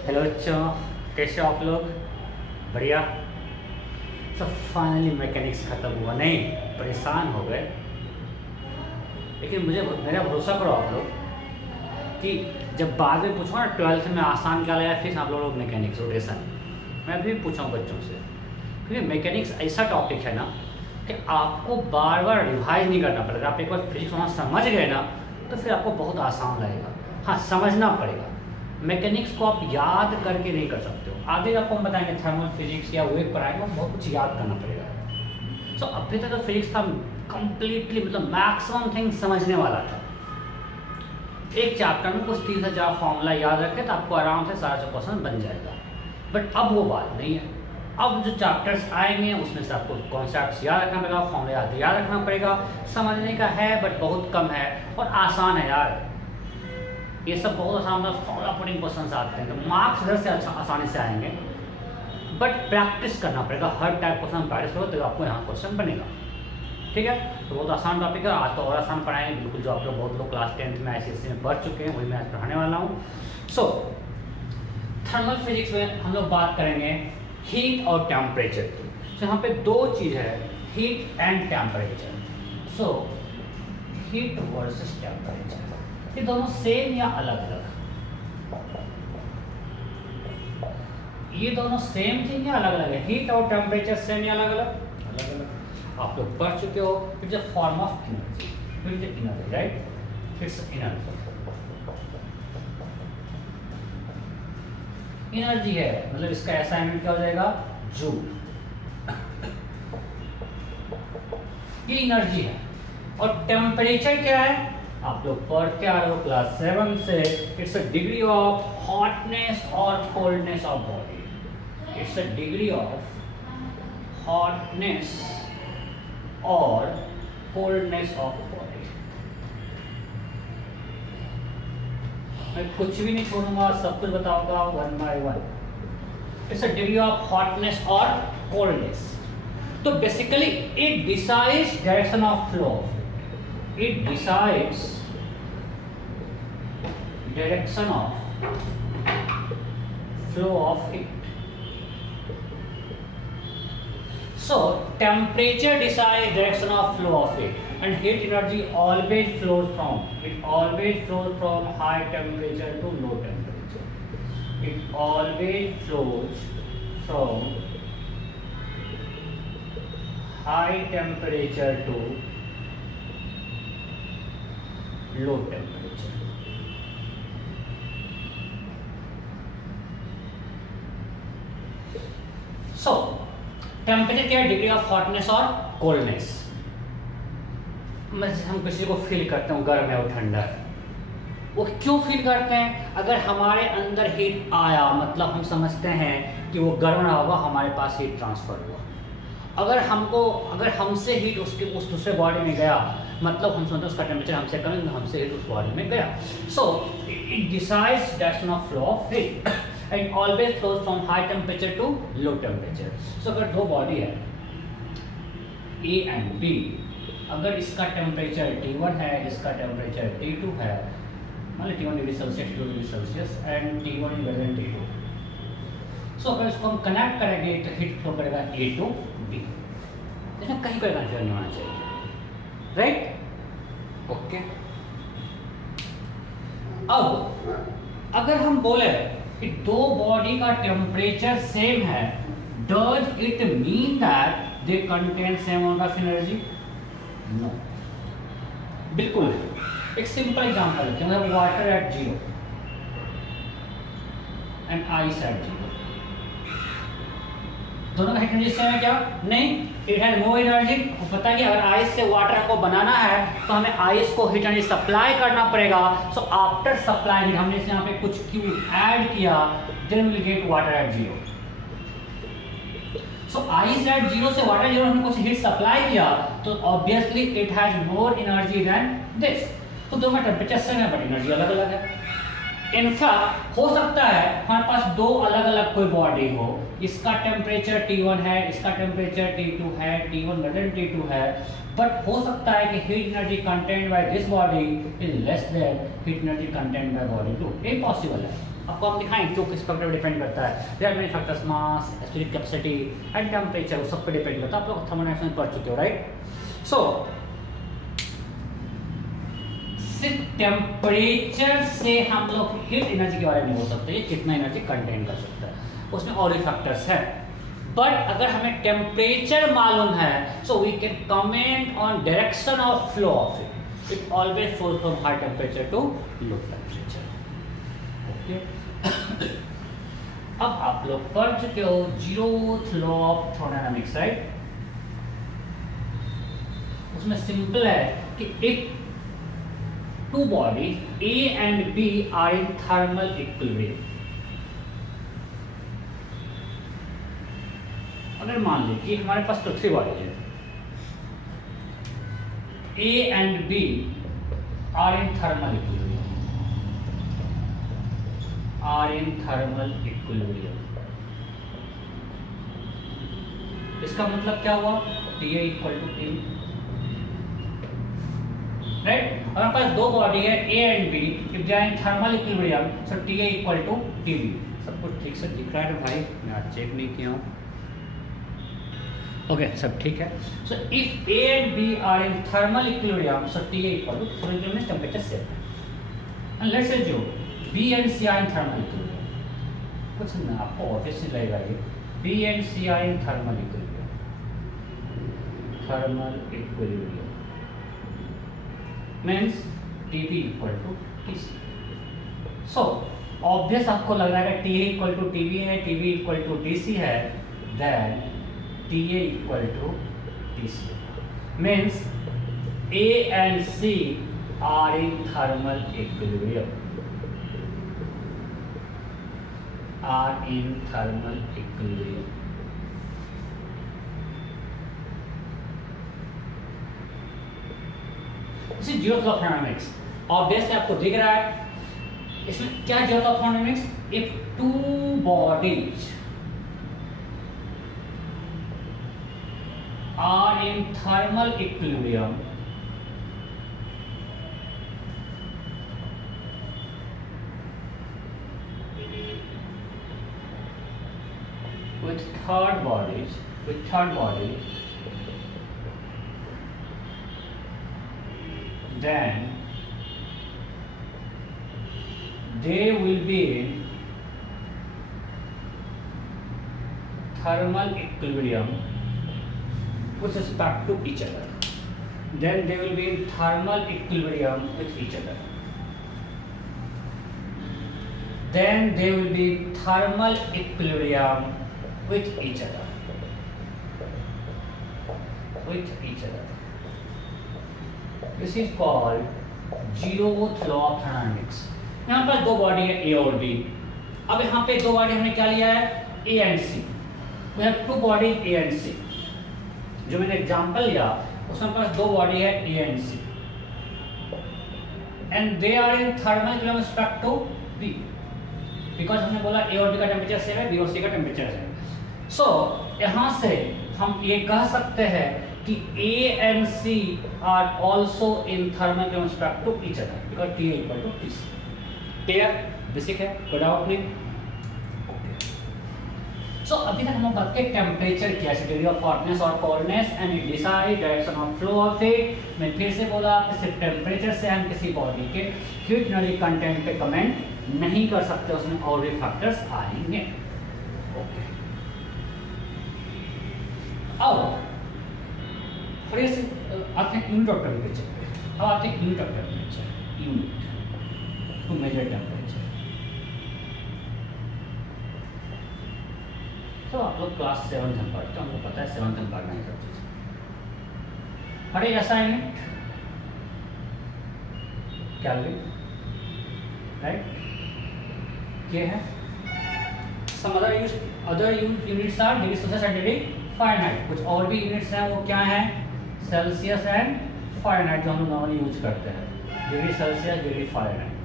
Hello बच्चों, कैसे हो आप लोग? बढ़िया। सब फाइनली मैकेनिक्स ख़त्म हुआ, नहीं परेशान हो गए, लेकिन मुझे मेरा भरोसा करो आप लोग कि जब बाद में पूछो ना 12th में आसान क्या लगा, फिर आप लोग मैकेनिक्स रोटेशन मैं भी पूछाऊँ बच्चों से, क्योंकि मैकेनिक्स ऐसा टॉपिक है ना कि आपको बार बार रिवाइज नहीं करना पड़ेगा। आप एक बार फिजिक्स वहाँ समझ गए ना तो फिर आपको बहुत आसान लगेगा। हाँ, समझना पड़ेगा। मैकेनिक्स को आप याद करके नहीं कर सकते हो। आगे आपको हम बताएंगे थर्मल फिजिक्स या वेव पढ़ाएंगे, बहुत कुछ याद करना पड़ेगा। सो अभी तक तो फिजिक्स था कंप्लीटली, मतलब मैक्सिमम थिंग समझने वाला था। एक चैप्टर में कुछ 30,000 फॉर्मूला याद रखे तो आपको आराम से सारा क्वेश्चन बन जाएगा। बट अब वो बात नहीं है। अब जो चैप्टर्स आएंगे उसमें से आपको कॉन्सेप्ट्स याद रखना पड़ेगा, फॉर्मूला याद रखना पड़ेगा। समझने का है बट बहुत कम है और आसान है यार। ये सब बहुत आसान फॉर्मूला पुटिंग क्वेश्चन आते हैं तो मार्क्स इधर से अच्छा आसानी से आएंगे, बट प्रैक्टिस करना पड़ेगा। हर टाइप क्वेश्चन प्रैक्टिस करो तो आपको यहाँ क्वेश्चन बनेगा। ठीक है, तो बहुत आसान टॉपिक है। आज तो और आसान पढ़ाएंगे बिल्कुल, जो आप लोग बहुत लोग क्लास 10th में ICSE में पढ़ चुके हैं वही मैं आज पढ़ाने वाला हूँ। सो थर्मल फिजिक्स में हम लोग बात करेंगे हीट और टेम्परेचर की। तो यहाँ पे दो चीज़ है, heat and temperature. So heat versus temperature, ये दोनों सेम या अलग अलग? ये दोनों सेम थिंग या अलग अलग है? हीट और टेम्परेचर सेम या अलग अलग? अलग अलग। आप लोग पढ़ चुके हो। It's a form of energy, it's energy, right? It's energy. Energy है, मतलब इसका असाइनमेंट क्या हो जाएगा? जूल। ये एनर्जी है। और टेम्परेचर क्या है? आप लोग पढ़ते आ रहे हो क्लास 7 से। It's a degree of hotness और coldness of body. It's a degree of hotness और कोल्डनेस ऑफ बॉडी। मैं कुछ भी नहीं छोड़ूंगा, सब कुछ बताऊंगा one by one. It's a degree of hotness और कोल्डनेस। तो basically it decides direction of flow. It decides direction of flow of heat. So temperature decides direction of flow of heat, and heat energy always flows from, it always flows from high temperature to low temperature. It always flows from high temperature to low temperature. So temperature क्या है? Degree of hotness और coldness. हम किसी को feel करते हैं गर्म है और ठंडा है, वो क्यों फील करते हैं? अगर हमारे अंदर हीट आया मतलब हम समझते हैं कि वो गर्म रहा होगा, हमारे पास हीट ट्रांसफर हुआ। अगर हमसे हीट उस दूसरे बॉडी में गया मतलब हम समझते हैं उसका टेम्परेचर हमसे कम है, हमसे हीट उस बॉडी में गया। So it decides direction of flow of heat and always flows from high temperature to low temperature. So अगर दो बॉडी है A एंड B, अगर इसका टेम्परेचर T1 है, इसका टेम्परेचर T2 है, मान लो T1 degree Celsius, 2 degree Celsius and T1 is greater than T2। सो अगर इसको हम कनेक्ट करेंगे तो हीट फ्लो करेगा A टू B। इसमें कहीं कोई कंफ्यूजन नहीं होना चाहिए, राइट? ओके। अब अगर हम बोले कि दो बॉडी का टेम्परेचर सेम है, does it mean that they contain same amount of energy? No, बिल्कुल नहीं। एक सिंपल एग्जांपल लेते हैं, water at 0 and ice at 0। दोनों का एनर्जी सेम है क्या? नहीं, इट हैज मोर एनर्जी। पता है कि अगर आइस से वाटर को बनाना है तो हमें आइस को हीट एनर्जी सप्लाई करना पड़ेगा। सो आफ्टर सप्लाई हमने यहाँ पे कुछ Q ऐड किया, then will get water at 0। So ice at 0 से वाटर 0 हमने कुछ हीट सप्लाई किया तो obviously it has more energy than this. तो दोनों का टेम्परेचर सेम है बट एनर्जी अलग अलग है। इनफैक्ट हो सकता है हमारे पास दो अलग अलग कोई बॉडी हो, इसका टेम्परेचर T1 है, इसका टेम्परेचर T2 है, T1 ग्रेटर देन T2 है, बट हो सकता है कि heat energy content by this body is less then heat energy content by body 2। ये पॉसिबल है। आपको हम दिखाएं क्यों किस फैक्टर पे डिपेंड करता है। There are many factors, mass, spirit capacity and temperature, वो सब पे डिपेंड करता है। आप लोग थर्मोडायनामिक्स में पढ़ चुके हो, राइट। सो सिर्फ टेम्परेचर से हम लोग हीट एनर्जी के बारे में बोल सकते हैं, कितना एनर्जी कंटेन कर सकता है, उसमें और भी फैक्टर्स हैं। बट अगर हमें टेम्परेचर मालूम है, so we can comment on direction of flow of it. It always flows from high temperature to low temperature. Okay, अब आप लोग पढ़ चुके हो zeroth law of thermodynamics, right. उसमें सिंपल है कि if two bodies A and B are in thermal equilibrium, अगर मान ली कि हमारे पास पृथ्वी बॉडी है, A and B are in thermal equilibrium, are in thermal equilibrium, इसका मतलब क्या हुआ, TA equal to T, right. हमारे पास दो बॉडी है A and B, if they are in thermal equilibrium, so TA equal to TB। सब कुछ ठीक से दिख रहा है भाई, मैं आज चेक नहीं किया हूँ। ओके, सब ठीक है। So if A and B are in thermal equilibrium, so TA equal to equilibrium means temperature same है। And let's assume B and C are in thermal equilibrium, कुछ ना आपको ऑब्वियसली लगेगा ये B and C are in thermal equilibrium, thermal equilibrium means TB equal to TC। so obvious आपको लग रहा है TA equal to TB है, TB equal to TC है, then TA equal to TC means A and C are in thermal equilibrium, are in thermal equilibrium। Zeroth law of thermodynamics obviously आपको दिख रहा है, इसमें क्या zeroth law of thermodynamics, if two bodies are in thermal equilibrium, with third body, then they will be in thermal equilibrium with respect to each other. Then they will be in thermal equilibrium with each other. Then they will be in thermal equilibrium with each other. With each other. This is called zeroth law of thermodynamics। यहाँ पर दो बॉडी है A और B। अब यहाँ पे दो बॉडी हमने क्या लिया है, A and C। We have two bodies A and C। जो मैंने एग्जांपल लिया उसमें पास दो बॉडी है A and C, and they are in thermal equilibrium with respect to B, because हमने बोला A और B का टेम्परेचर सेम है, B और C का टेम्परेचर सेम है। सो यहाँ से हम ये कह सकते हैं कि A and C are also in thermal equilibrium with respect to each other because TA equal to TC। Clear, basic है, कोई डाउट नहीं। सो अभी तक हम लोग बात किए टेम्परेचर की, डिग्री ऑफ हॉटनेस और coldness and it decide direction of flow of it. मैं फिर से बोला कि सिर्फ टेम्परेचर से हम किसी बॉडी के हीट एनर्जी कंटेंट पे कमेंट नहीं कर सकते, उसमें और भी फैक्टर्स आएंगे। ओके, अब थोड़े से आते हैं यूनिट ऑफ टेम्परेचर पे। अब आते हैं unit of temperature, unit to measure temperature. तो आप लोग क्लास 7th में पढ़ते हो, हमको पता है 7th में पढ़ना है सब चीज़। हर एक ऐसा यूनिट केल्विन, राइट, ये है। Some other units are degree Celsius and degree Fahrenheit. कुछ और भी यूनिट्स हैं, वो क्या हैं, सेल्सियस एंड फ़ारेनहाइट, जो हम नॉर्मली यूज करते हैं, डिग्री सेल्सियस, डिग्री फ़ारेनहाइट,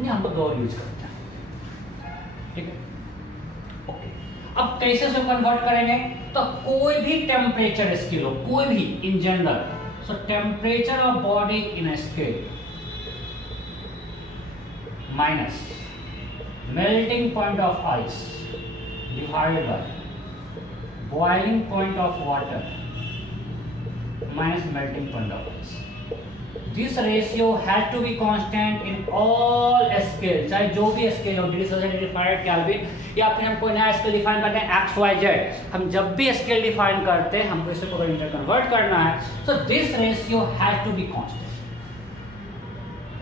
ये हम लोग और यूज करते हैं, ठीक है। ओके, अब कैसे उसको कन्वर्ट करेंगे, तो कोई भी टेम्परेचर स्केल हो, कोई भी in general, so temperature of body in scale minus melting point of ice divided by boiling point of water minus melting point of ice. This ratio has to be constant in all scale, चाहे जो भी scale हो, degree Celsius, degree Fahrenheit, kelvin, या फिर हम कोई नया scale define करते हैं एक्स वाई जेड। हम जब भी स्केल डिफाइन करते हैं हमको इसे पूरा इंटर कन्वर्ट करना है, so this ratio has to be constant.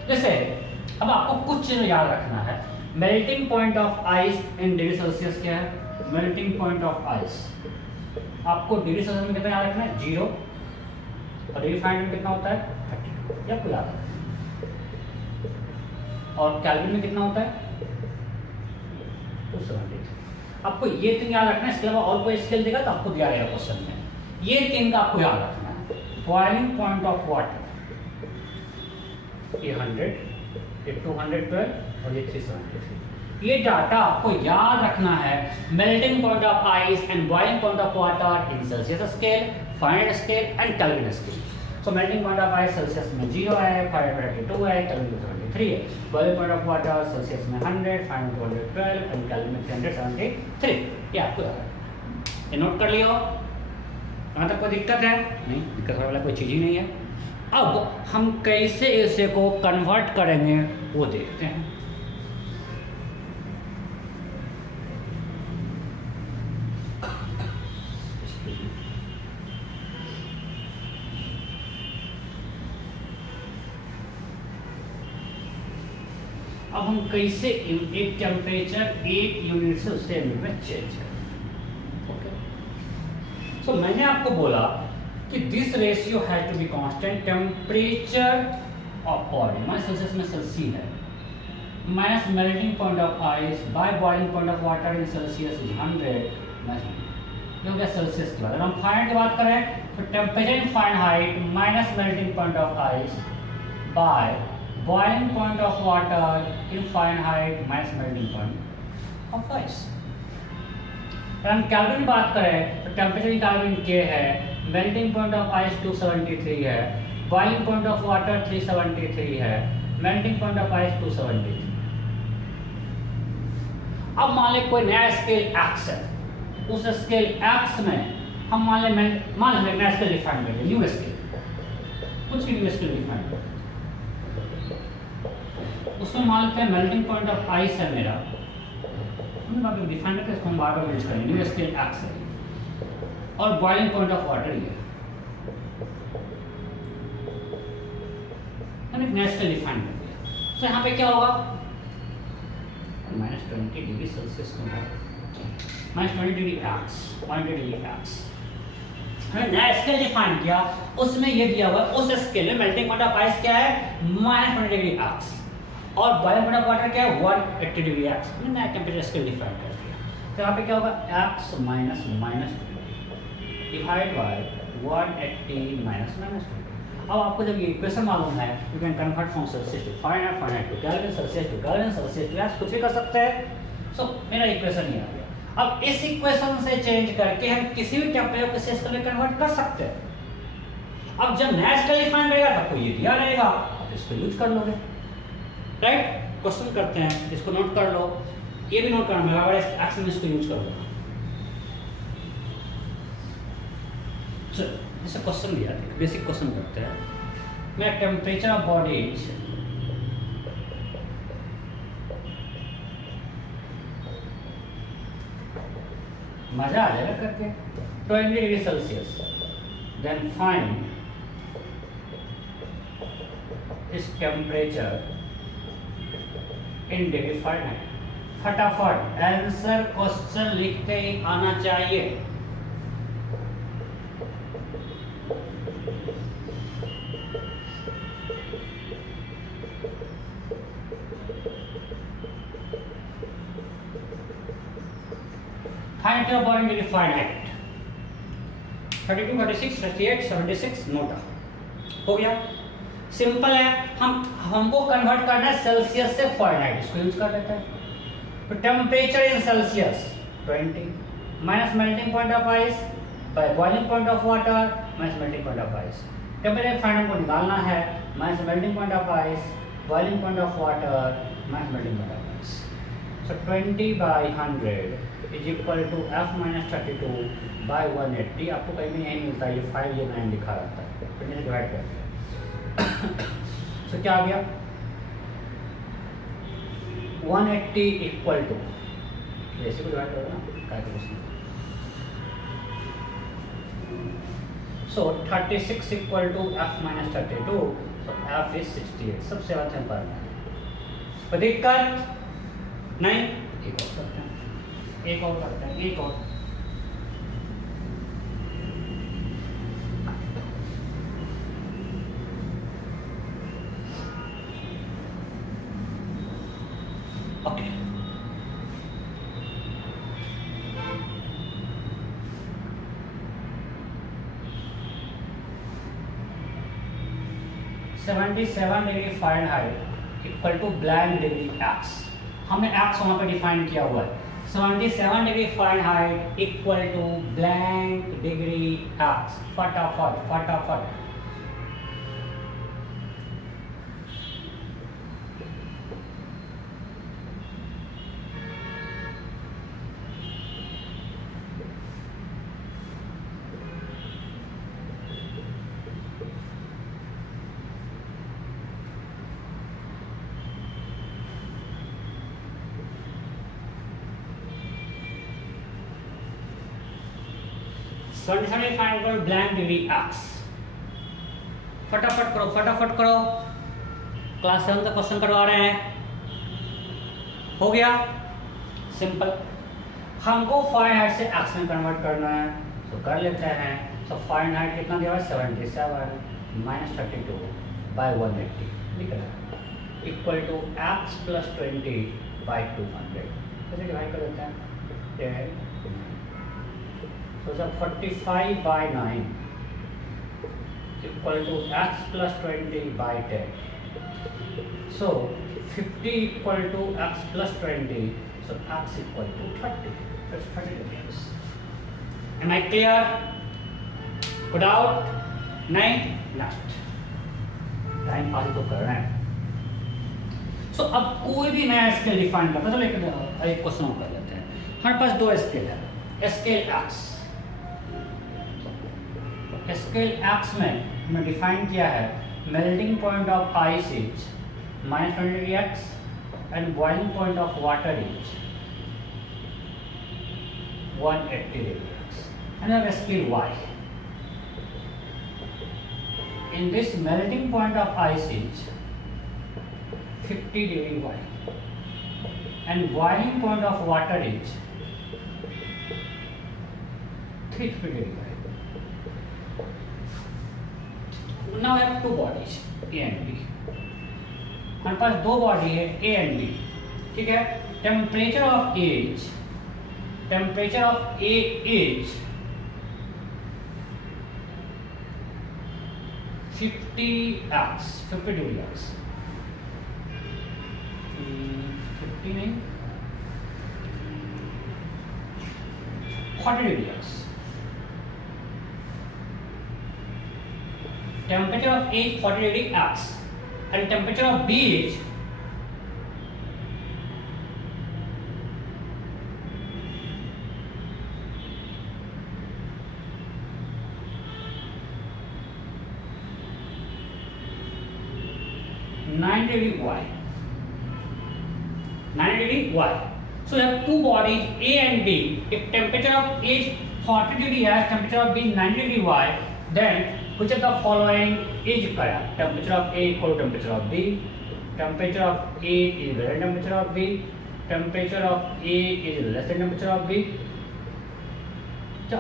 जैसे अब आपको कुछ चीज़ याद रखना है। Melting point of ice in degree Celsius क्या है? मेल्टिंग पॉइंट ऑफ आइस आपको डिग्री सेल्सियस में कितना याद रखना है? 0। और डिग्री फारेनहाइट में कितना होता है? 32, या आपको याद है। और केल्विन में कितना होता है? 273। आपको ये 3 याद रखना है। इसके अलावा और कोई स्केल देगा तो आपको दिया गया क्वेश्चन में, ये 3 का आपको याद रखना है। बॉइलिंग पॉइंट ऑफ वाटर ये 100, ये 212 और ये 373। ये डाटा आपको याद रखना है। Melting point of ice and boiling point of water in Celsius scale, Fahrenheit scale and kelvin scale. So melting point of ice Celsius में 0 है, फारेनहाइट में 32 है, केल्विन में 73 है। Boiling point of water Celsius में 100, फारेनहाइट में 212 and kelvin में 373। ये आपको याद है। ये नोट कर लियो। यहाँ तक कोई दिक्कत है? नहीं, दिक्कत होने वाला कोई चीज़ ही नहीं है। अब हम कैसे इसे को कन्वर्ट करेंगे वो देखते हैं। अब हम कैसे एक टेम्परेचर 1 यूनिट से उससे यूनिट में चेंज करें। ओके, सो मैंने आपको बोला कि this ratio has to be constant. Temperature of body minus Celsius में सेल्सी है, minus melting point of ice by boiling point of water in Celsius is 100 minus, ये हो गया सेल्सियस की बात। अगर हम फारेनहाइट की बात करें तो temperature in Fahrenheit minus melting point of ice by boiling point of water in Fahrenheit minus melting point of ice. अगर हम केल्विन की बात करें तो टेम्परेचर इन केल्विन K है, मेल्टिंग पॉइंट ऑफ आइस 273 है, बॉइलिंग पॉइंट ऑफ वाटर 373 है, melting point of ice 273। अब मान लें कोई नया स्केल x है, उस स्केल x में हम मान लें नया स्केल डिफाइन करें, न्यू स्केल, कुछ भी न्यू स्केल डिफाइन करें। उसमें मान लेते हैं मेल्टिंग पॉइंट ऑफ आइस है मेरा, हमने डिफाइन करके इसको हम बार बार यूज करेंगे, न्यू स्केल x है, और बॉइलिंग पॉइंट ऑफ वाटर ये हमने नया स्केल डिफाइन कर दिया। तो यहाँ पे क्या होगा? -20 डिग्री सेल्सियस का -20 डिग्री एक्स, 1 डिग्री एक्स। हमने नया स्केल डिफाइन किया, उसमें ये दिया हुआ है। उस स्केल में मेल्टिंग पॉइंट ऑफ आइस क्या है? -20 डिग्री एक्स, और बॉइलिंग पॉइंट ऑफ वाटर क्या है? 180 डिग्री एक्स। हमने नया टेम्परेचर स्केल डिफाइन कर दिया। तो यहाँ पे क्या होगा? x minus -20 divide by 180 minus -20। अब आपको जब ये इक्वेशन मालूम है, you can convert from Celsius to Fahrenheit, Fahrenheit to kelvin, Celsius to kelvin, Celsius to X, कुछ भी कर सकते हैं। सो मेरा इक्वेशन ये आ गया। अब इस इक्वेशन से चेंज करके हम किसी भी टेम्परेचर को किसी स्केल में कन्वर्ट कर सकते हैं। अब जब नया स्केल डिफाइन करेगा तब आपको ये दिया रहेगा, आप इसको यूज कर लोगे। राइट, क्वेश्चन करते हैं, इसको नोट कर लो, ये भी नोट करना है, अगर एक्स में इसको यूज करूंगा। जैसे क्वेश्चन दिया है, बेसिक क्वेश्चन करते हैं। मैं टेम्परेचर ऑफ बॉडी मजा आ जाएगा करके 20 डिग्री सेल्सियस, देन फाइंड इस टेम्परेचर इन डिग्री फारेनहाइट। फटाफट आंसर क्वेश्चन लिखते ही आना चाहिए। Find the body in degree Fahrenheit. 32, 36, 38, 76 note हो गया। सिंपल है, हमको कन्वर्ट करना है सेल्सियस से फारेनहाइट, इसको यूज कर लेते हैं। तो temperature in Celsius 20 minus melting point of ice by boiling point of water minus melting point of ice. Temperature Fahrenheit को निकालना है, minus melting point of ice, boiling point of water mass melting point of ice. So 20 by 100 is equal to F minus 32 by 180. आपको कहीं भी यही मिलता है, ये 5 ये 9 लिखा रहता है, तो इसे डिवाइड कर दिया. So क्या आ गया 180 इक्वल टू, ऐसे को डिवाइड करो ना, क्या करो. So 36 equal to F minus 32, so F is 68. सबसे अच्छा पर कोई दिक्कत नहीं. एक और करते हैं, एक और करते हैं, एक और. Okay 77 degree Fahrenheit equal to blank degree X. हमने एक्स वहाँ पे डिफाइन किया हुआ है. 77 degree Fahrenheit equal to blank degree X. फटाफट फटाफट. Blank degree X. फटाफट करो फटाफट करो. क्लास 7 का क्वेश्चन करवा रहे हैं. हो गया सिंपल. हमको फ़ारेनहाइट से एक्स में कन्वर्ट करना है, तो कर लेते हैं. तो फ़ारेनहाइट कितना दिया हुआ है 77 माइनस 32 बाई 180 लिख रहा है equal to X plus 20 by 200. कैसे डिवाइड कर देते हैं. So 45 by 9 equal to x plus 20 by 10. So 50 equal to x plus 20. So x equal to 30. That's 30 degrees. Am I clear? Good out? नहीं? Next. Time pass तो कर रहे हैं. So अब कोई भी नया स्केल डिफाइन करता है. चलो एक क्वेश्चन कर लेते हैं. हमारे पास दो स्केल है. Scale x. स्केल एक्स में हमने डिफाइन किया है melting point of ice is minus 20 degree X and boiling point of water is 180 degree X. And scale Y. In this melting point of ice is 50 degree Y and boiling point of water is 350 degree Y. Now I have two bodies A and B. हमारे पास दो बॉडी है A and B. ठीक है. Temperature of A is 50 degree x. 50 नहीं 40 degree x. Temperature of A is 40 degree X and temperature of B is 90 degree Y. 90 degree Y. So you have two bodies A and B. If temperature of A is 40 degree X, temperature of B is 90 degree Y, then which of the following is correct? Temperature of A equal to temperature of B. Temperature of A is greater than temperature of B. Temperature of A is less than temperature of B. So,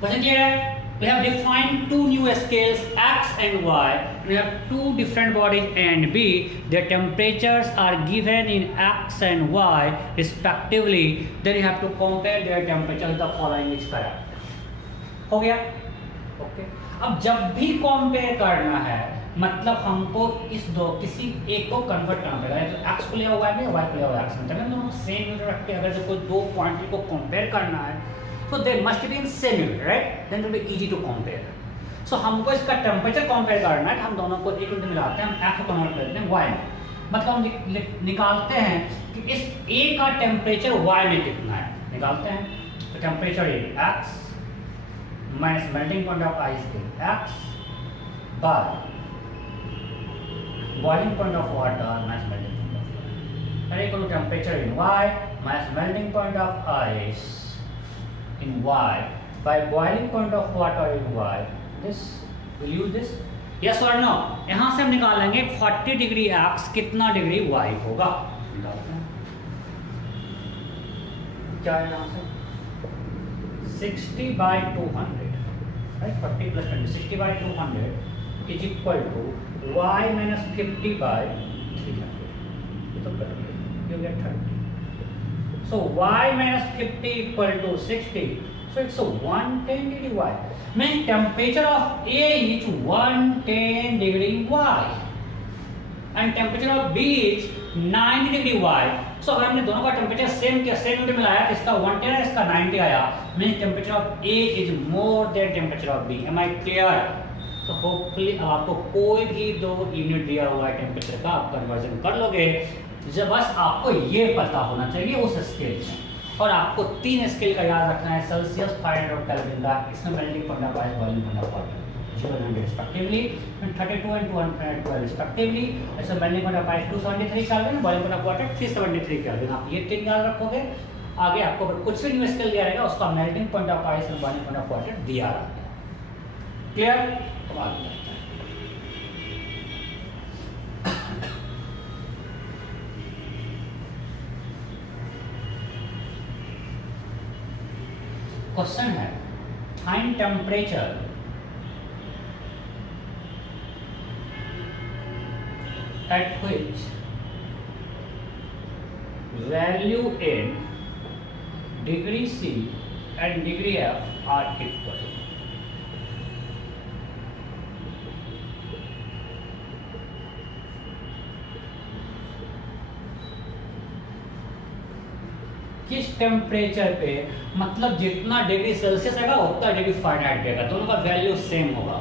question clear है? We have defined two new scales X and Y. We have two different bodies A and B. Their temperatures are given in X and Y respectively. Then you have to compare their temperatures. The following is correct. हो गया? Okay. अब जब भी compare करना है मतलब हमको इस दो किसी एक को कन्वर्ट करना पड़ेगा. तो एक्स को लिया हुआ है y को लिया हुआ है एक्स में. तब हम सेम यूनिट रख के अगर कोई दो क्वांटिटी को कंपेयर करना है तो they must be in same unit, right? Then it will be easy to compare. So हमको इसका टेम्परेचर कंपेयर करना है. हम दोनों को एक यूनिट मिलाते हैं. हम एक्स को कन्वर्ट कर देते हैं y में. मतलब हम निकालते हैं कि इस A का टेम्परेचर Y में कितना है, निकालते हैं। तो temperature A x minus melting point of ice x by boiling point of water minus melting point of water equal to temperature in y minus melting point of ice in y by boiling point of water in y. This will use this. Yes or no? यहाँ से हम निकालेंगे 40 degree x कितना degree y होगा, निकालते हैं। क्या है यहाँ से 60 by 200, right? 40 plus 20, 60 by 200 is equal to y minus 50 by 300. ये तो कर दिया, you get 30. So y minus 50 equal to 60. So it's a 110 degree y. Means temperature of A is 110 degree y and temperature of B is 90 degree y. So अगर हमने दोनों का temperature same किया, same unit मिलाया, तो इसका 110 है, इसका 90 आया। Means temperature of A is more than temperature of B. Am I clear? So hopefully आपको कोई भी दो यूनिट दिया हुआ है टेम्परेचर का, आप कन्वर्जन कर लोगे। जब बस आपको ये पता होना चाहिए उस स्केल में, और आपको 3 स्केल का याद रखना है, सेल्सियस, फारेनहाइट और केल्विन का। इसमें melting point of ice, boiling point of water 0 and 100 respectively, and 32 and 212 respectively. ऐसे melting point of ice 273 kelvin, boiling point of water 373 kelvin. आप ये 3 याद रखोगे, आगे आपको कुछ भी न्यू स्केल दिया रहेगा उसका मेल्टिंग पॉइंट ऑफ आइस और बॉइलिंग पॉइंट ऑफ वाटर दिया रहेगा। क्लियर? तो आगे क्वेश्चन है, find temperature at which value in degree C and degree F are equal. किस टेम्परेचर पे, मतलब जितना डिग्री सेल्सियस रहेगा उतना डिग्री फारेनहाइट रहेगा, दोनों का वैल्यू सेम होगा।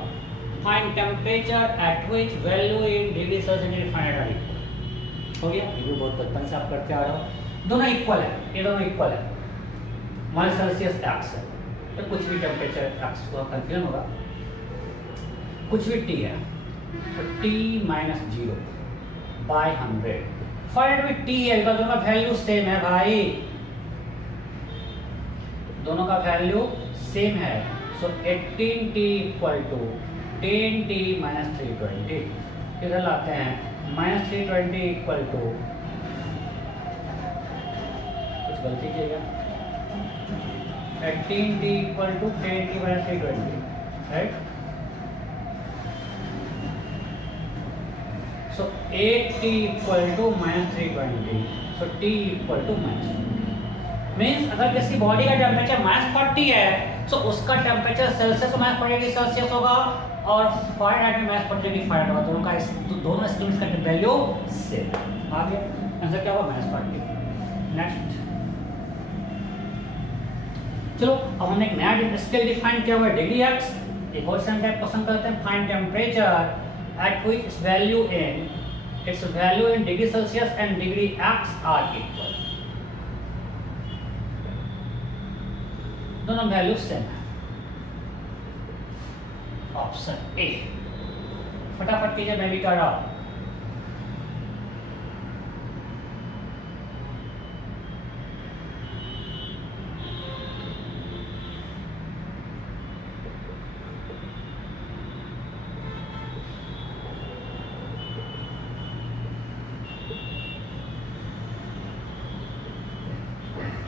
Find temperature at which value in degree Celsius and degree Fahrenheit are equal. हो गया, ये भी बहुत बचपन से आप करते आ रहे हो। दोनों इक्वल है, ये दोनों इक्वल है। मान सेल्सियस x है तो कुछ भी टेम्परेचर x को कंफ्यूजन होगा, कुछ भी t है तो t माइनस 0 बाय 100। फारेनहाइट में t है, दोनों का वैल्यू सेम है भाई, दोनों का वैल्यू सेम है। So 18t equal to 10t minus 320। इधर लाते हैं, माइनस 320 इक्वल टू, कुछ गलती किएगा, 18t equal to 10t minus 320, right. So 8t equal to minus 320, so t equal to minus. Means अगर किसी बॉडी का टेम्परेचर -40 है तो उसका टेम्परेचर सेल्सियस में -40 डिग्री सेल्सियस होगा और फारेनहाइट में -40 डिग्री फारेनहाइट होगा। दोनों का दोनों स्केल्स का वैल्यू सेम है। आगे आंसर क्या होगा, -40। नेक्स्ट चलो, अब हमने एक नया स्केल डिफाइन किया हुआ है, डिग्री x। एक और सेम टाइप क्वेश्चन करते हैं, find temperature at which value in degree Celsius and degree x are equal. दोनों वैल्यू सेम है। ऑप्शन ए, फटाफट कीजिए, मैं भी कर रहा हूं।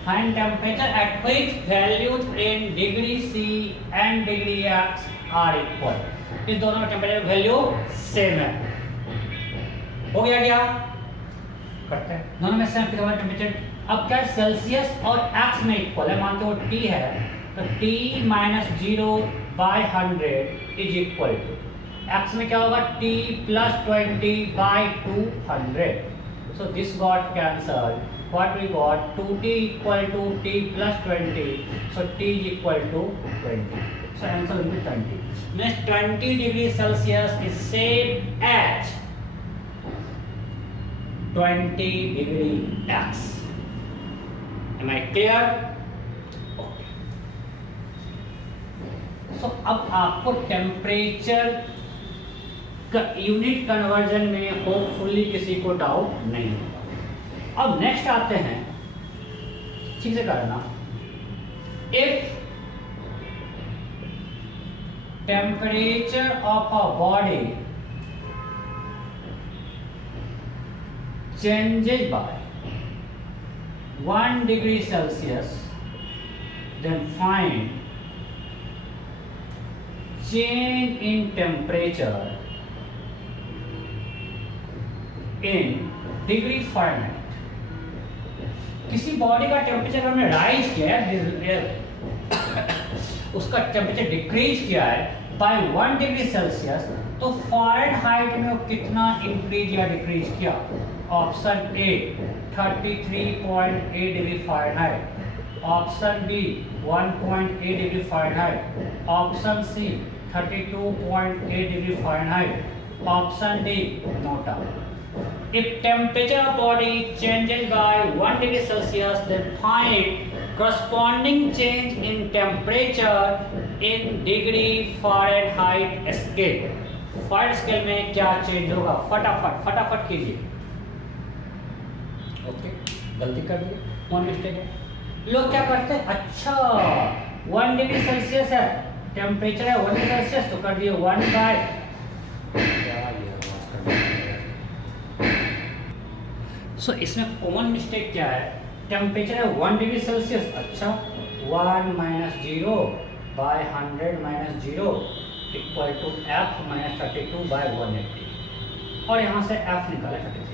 Find temperature at which values in degree C and degree X are equal. इस दोनों का टेम्परेचर वैल्यू सेम है। हो गया क्या? करते हैं, दोनों में सेम टेम्परेचर। अब क्या सेल्सियस और x में इक्वल है, मानते हो t है तो t minus 0 by 100 is equal to x में क्या होगा, t plus 20 by 200। So this got cancelled. What we got, 2t equal to t plus 20, so t is equal to 20, so answer will be 20. Next, 20 degree Celsius is same as 20 degree x। Am I clear? Okay. So अब आपको temperature का unit conversion में hopefully किसी को doubt नहीं होगा। अब next आते हैं, ठीक से करना, if temperature of a body changes by 1 degree Celsius, then find change in temperature in degree Fahrenheit। किसी बॉडी का टेम्परेचर हमने राइज किया है, उसका टेम्परेचर डिक्रीज किया है बाय 1 डिग्री सेल्सियस, तो फ़ारेनहाइट में वो कितना इंक्रीज या डिक्रीज किया? Option A 33.8 degree Fahrenheit, option B 1.8 degree Fahrenheit, option C 32.8 degree Fahrenheit, option D note down. If temperature of body changes by 1 degree Celsius, then find corresponding change in temperature in degree Fahrenheit scale। Fahrenheit scale में क्या change होगा? फटाफट कीजिए। Okay, गलती कर दिए, one mistake है। लोग क्या करते हैं, अच्छा 1 डिग्री सेल्सियस है, टेम्परेचर है 1 डिग्री सेल्सियस, तो कर दिए 1 बाय, सो इसमें कॉमन मिस्टेक क्या है? टेम्परेचर है 1 डिग्री सेल्सियस, अच्छा 1 minus 0 by 100 minus 0 equal to f minus 32 by 180, और यहाँ से f निकाला 33।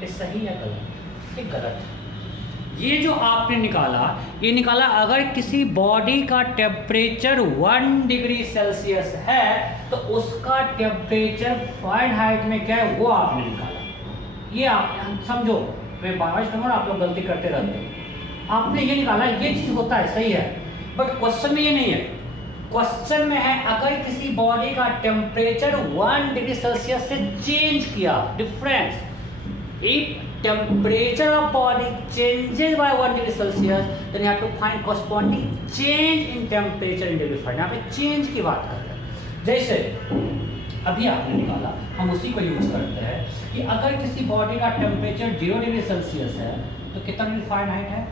ये सही है गलत? ये गलत है। ये जो आपने निकाला, ये निकाला अगर किसी बॉडी का टेम्परेचर 1 डिग्री सेल्सियस है तो उसका टेम्परेचर फ़ारेनहाइट में क्या है वो आपने निकाला। ये आप समझो, मैं बार बार आप लोग गलती करते रहते हो। आपने ये निकाला, ये चीज़ होता है, सही है, बट क्वेश्चन में ये नहीं है। क्वेश्चन में है अगर किसी बॉडी का टेम्परेचर 1 डिग्री सेल्सियस से चेंज किया, difference, if temperature of body changes by 1 degree Celsius, then you have to find corresponding change in temperature in degree Fahrenheit. यहाँ पे चेंज की बात कर रहे हैं। जैसे अभी आपने निकाला, हम उसी को यूज करते हैं कि अगर किसी बॉडी का टेम्परेचर 0 डिग्री सेल्सियस है तो कितना डिग्री फ़ारेनहाइट है?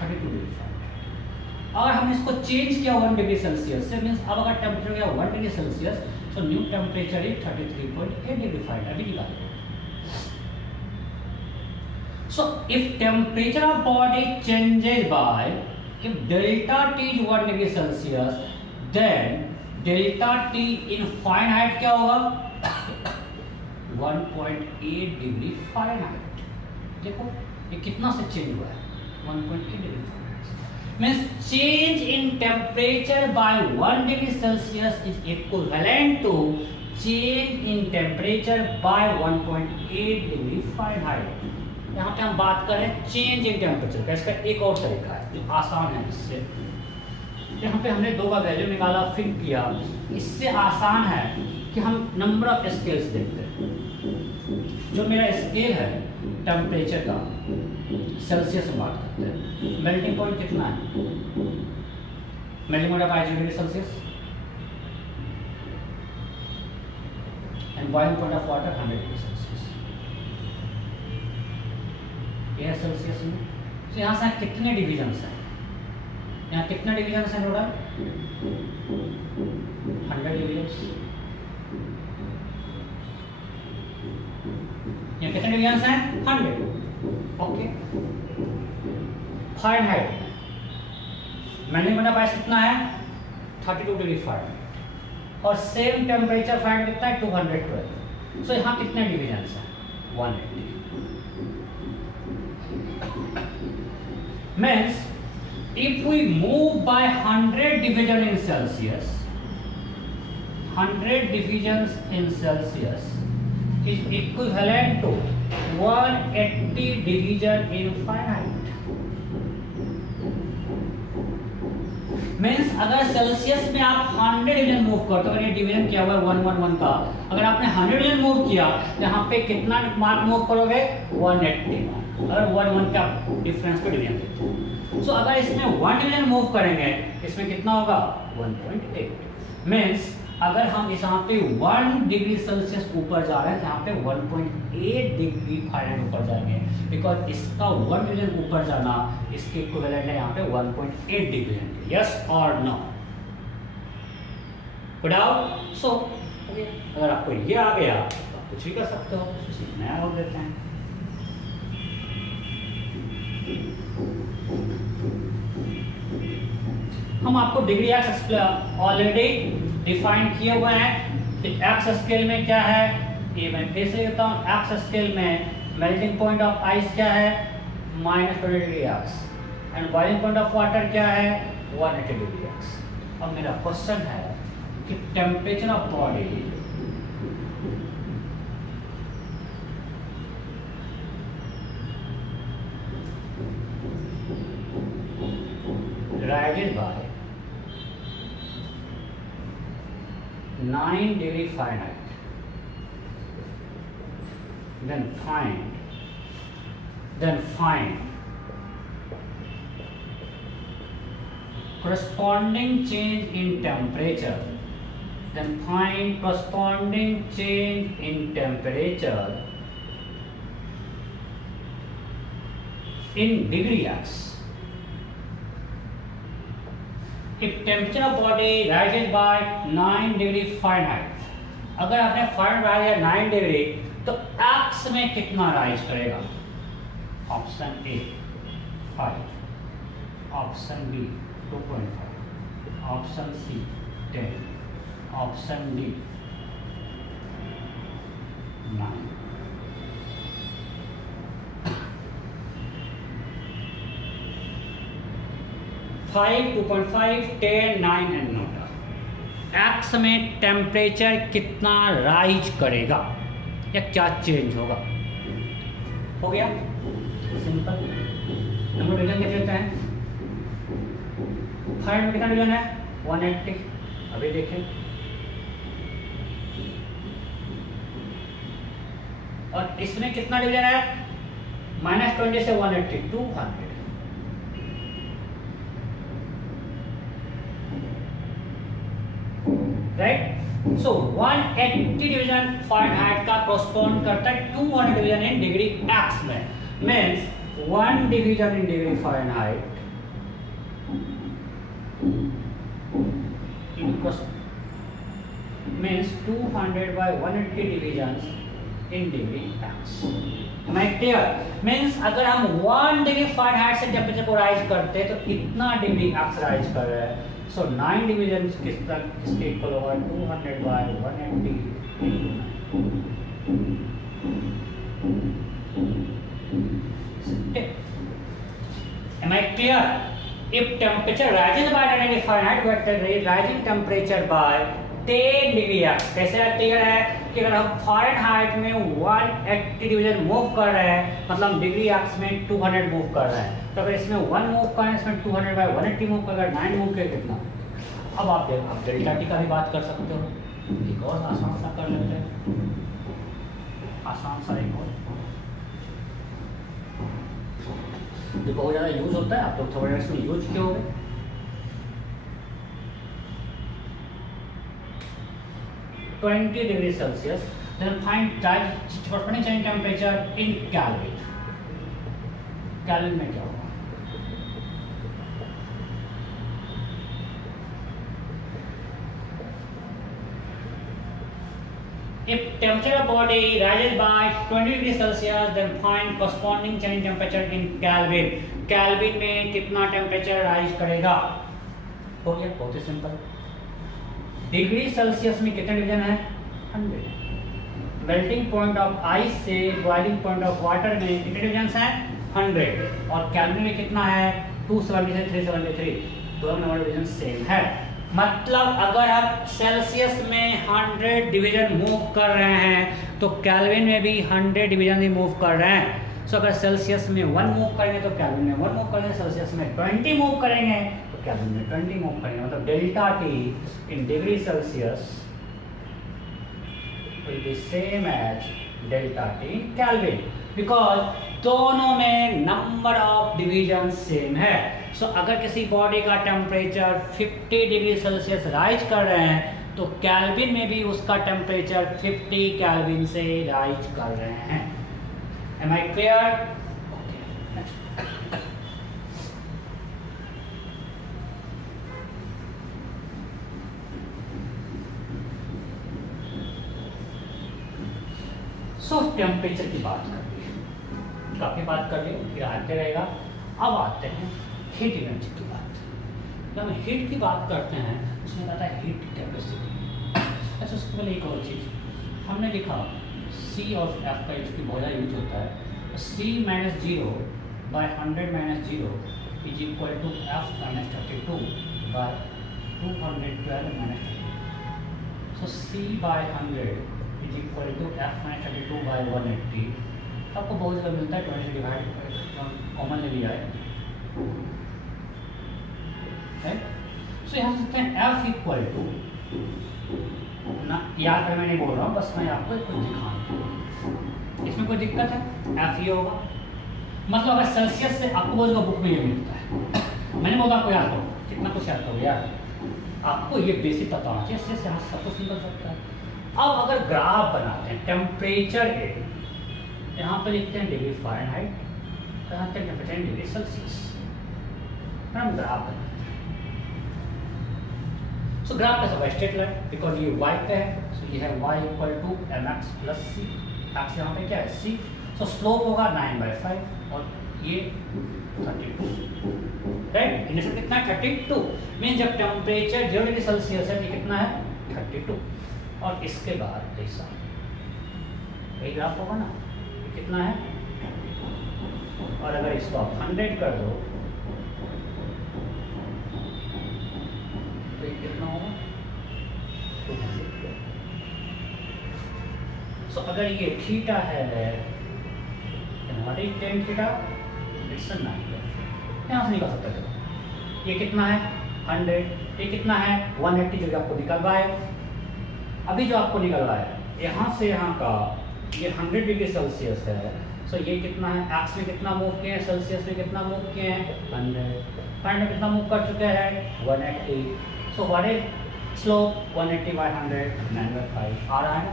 32 डिग्री फ़ारेनहाइट। और हमने इसको चेंज किया 1 डिग्री सेल्सियस से, मीन्स अब अगर टेम्परेचर गया 1 degree Celsius, so new temperature is 33.8 degree Fahrenheit. अभी निकालेंगे। So if temperature of body changes by, if delta T is 1 degree Celsius, then delta T in Fahrenheit क्या होगा? 1.8 degree Fahrenheit. देखो ये कितना से चेंज हुआ है? 1.8 degree Fahrenheit. Means change in temperature by 1 degree Celsius is equivalent to change in temperature by 1.8 degree Fahrenheit. यहाँ पे हम बात कर रहे हैं चेंज इन टेम्परेचर का। इसका एक और तरीका है जो आसान है इससे। यहाँ पे हमने 2 का वैल्यू निकाला, फिर किया। इससे आसान है कि हम नंबर ऑफ स्केल्स देखते हैं। जो मेरा स्केल है टेम्परेचर का, सेल्सियस में बात करते हैं। मेल्टिंग पॉइंट कितना है? Melting point of 0 degree Celsius and boiling point of water 100 degree Celsius. यह सेल्सियस में, तो यहाँ से कितने डिविजन्स हैं? यहाँ कितने डिविजन्स हैं टोटल? 100 डिविजन्स। यहाँ कितने डिविजन्स हैं? 100। Okay. Fahrenheit melting point of ice कितना है? 32 डिग्री फ़ारेनहाइट। और सेम टेम्परेचर फ़ारेनहाइट कितना है? 212। सो यहाँ कितने डिविजन्स हैं? 180। Means if we move by 100 division in Celsius, 100 divisions in Celsius is equivalent to 180 division in Fahrenheit। Means अगर सेल्सियस में आप 100 डिवीजन मूव करते हो, अगर ये डिवीजन किया हुआ है 111 का, अगर आपने 100 डिवीजन मूव किया तो यहाँ पे कितना मार्क मूव करोगे? 180 मार्क। अगर 1 का डिफरेंस पे डिवीजन देते हो, सो अगर इसमें 1 डिवीजन मूव करेंगे इसमें कितना होगा? 1.8। मीन्स अगर हम इस यहाँ पे 1 डिग्री सेल्सियस ऊपर जा रहे हैं तो यहाँ पे 1.8 डिग्री फारेनहाइट ऊपर जाएंगे, बिकॉज इसका 1 डिवीजन ऊपर जाना इसके इक्विवेलेंट है यहाँ पे 1.8 डिवीजन। यस और नो? Good out. सो अगर आपको ये आ गया तो आप कुछ भी कर सकते हो। नया और देते हैं। हम आपको डिग्री एक्स ऑलरेडी डिफाइन किए हुए हैं कि एक्स स्केल में क्या है। ये मैं फिर से कहता हूँ, एक्स स्केल में मेल्टिंग पॉइंट ऑफ आइस क्या है? -20 degree X, and boiling point of water क्या है? 180 डिग्री एक्स। अब मेरा क्वेश्चन है कि temperature of body divided by 9 degree Fahrenheit, then find corresponding change in temperature, in degree X. If temperature of body rises by 9 degree Fahrenheit, अगर आपने Fahrenheit बढ़ाया 9 degree तो X में कितना राइज करेगा? Option A 5, option B 2.5, option C 10, option D 9। 5, 2.5, 10, 9 and note. X में temperature कितना rise करेगा या क्या चेंज होगा? हो गया सिंपल। नंबर डिवीजन देख लेते हैं। फाइव में कितना डिवीजन है? 180। अभी देखें, और इसमें कितना डिवीजन है? -20 से 180, 200। राइट। सो 180 डिवीजन फारेनहाइट का कॉरस्पॉन्ड करता है 200 डिवीजन इन डिग्री एक्स में। Means 1 division in degree Fahrenheit means 200 by 180 divisions in degree x. Am I clear? Means अगर हम 1 डिग्री फारेनहाइट से टेम्परेचर को राइज करते हैं तो इतना डिग्री एक्स राइज कर रहे हैं। सो 9 डिवीजन किसके इक्वल होगा? 200 by 180 into 9। Am I clear? If temperature rises by 9 degree Fahrenheit, we are rising temperature by 10 degree x. कैसे क्लियर है कि अगर हम फारेनहाइट में 180 डिवीजन मूव कर रहे हैं, मतलब डिग्री एक्स में 200 मूव कर रहे हैं, तो अगर इसमें 1 मूव करें, इसमें 200 बाय 180 मूव कर, 9 मूव करें कितना? अब आप डेल्टा टी का भी बात कर सकते हो। एक और आसान सा कर लेते हैं, आसान सा एक और जो बहुत ज़्यादा यूज होता है। आप लोग थोड़ा इसमें यूज किए होंगे। Twenty degree Celsius, then find corresponding change in temperature in Kelvin। Kelvin में क्या होगा? If temperature of body rises by 20 degree Celsius, then find corresponding change in temperature in Kelvin। Kelvin में कितना टेम्परेचर राइज करेगा? हो गया, बहुत ही simple. Degree Celsius में कितने डिवीजन है? 100। मेल्टिंग पॉइंट ऑफ आइस से बॉइलिंग पॉइंट ऑफ वाटर में कितने डिवीजन हैं? 100। और केल्विन में कितना है? 270 से 373। दोनों नंबर डिवीजन सेम है। मतलब अगर हम सेल्सियस में 100 डिवीजन मूव कर रहे हैं तो केल्विन में भी 100 डिवीजन ही मूव कर रहे हैं। सो अगर सेल्सियस में 1 मूव करेंगे तो केल्विन में 1 मूव करेंगे, सेल्सियस में 20 मूव करेंगे तो केल्विन में 20 मूव करेंगे, मतलब delta T in degree Celsius will be same as delta T in Kelvin because दोनों में नंबर ऑफ डिवीजन सेम है। सो अगर किसी बॉडी का टेम्परेचर 50 डिग्री सेल्सियस राइज कर रहे हैं तो केल्विन में भी उसका टेम्परेचर 50 केल्विन से राइज कर रहे हैं। Am I clear? So temperature की बात कर ली, काफ़ी बात कर ली, फिर आते रहेगा। अब आते हैं हीट एनर्जी की बात। जब हम हीट की बात करते हैं उसमें आता है हीट कैपेसिटी। अच्छा, उसके पहले एक और चीज़ हमने लिखा C और F का इसकी बहुत यूज होता है। C minus 0 by 100 minus 0 is equal to F minus 32 by 212 minus 32। So C by 100 is equal to F minus 32 by 180। आपको बहुत ज़्यादा मिलता है, 20 से डिवाइड कॉमन ले लिया है। सो यहाँ से सकते हैं F इक्वल टू ना, याद है मैं नहीं बोल रहा हूँ, बस मैं आपको कुछ दिखाऊँ। इसमें कोई दिक्कत है? F ये होगा, मतलब अगर सेल्सियस से आपको बोल बुक में ये मिलता है, मैंने बोला आपको याद करो, कितना कुछ याद करो यार, आपको ये बेसिक पता होना चाहिए, इससे यहाँ सब कुछ निकल सकता है। अब अगर ग्राफ बनाते हैं टेम्परेचर ए, यहाँ पे लिखते हैं डिग्री फ़ारेनहाइट, यहाँ पे टेम्परेचर डिग्री सेल्सियस, हम ग्राफ बनाते हैं। सो ग्राफ कैसा हुआ? स्ट्रेट लाइन, बिकॉज ये y पे है, सो ये है y equal to mx plus c, x यहाँ पे क्या है c, सो स्लोप होगा 9/5 और ये 32, राइट? इनसे कितना है? 32। मीन जब टेम्परेचर 0 डिग्री सेल्सियस है तो कितना है? 32। और इसके बाद ऐसा यही ग्राफ होगा ना, ये कितना है? और अगर इसको आप 100 कर दो तो ये कितना होगा? 200। सो अगर ये थीटा है, टेन थीटा इट्स 9, यहाँ से निकल सकता है। ये कितना है? 100। ये कितना है? 180, जो आपको निकल रहा है अभी, जो आपको निकल रहा है यहाँ से यहाँ का, ये 100 डिग्री सेल्सियस है। सो ये कितना है? एक्स में कितना मूव किए हैं, सेल्सियस में कितना मूव किए हैं? 100 में कितना मूव कर चुके हैं? 180। So what is slope? 180 by 100, 9/5 आ रहा है ना।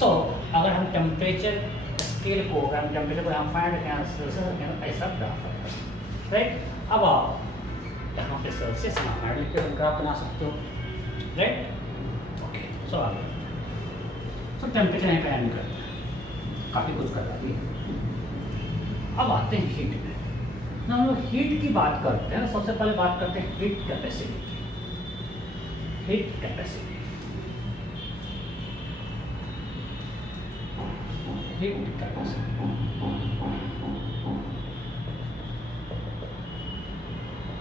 सो अगर हम टेम्परेचर स्केल को, अगर हम टेम्परेचर को यहाँ फाइंड रखें, सेल्सियस रखें, तो ऐसा ग्राफ है, राइट? अब आप यहाँ पे सेल्सियस यहाँ लिख के ग्राफ बना सकते हो, राइट? ओके, सो आगे सो टेम्परेचर यहाँ पे एंड करते हैं, काफ़ी कुछ कर रही है। अब आते हैं हीट में। ना हम लोग हीट की बात करते हैं, सबसे पहले बात करते हैं हीट कैपेसिटी की। हीट कैपेसिटी, हीट कैपेसिटी,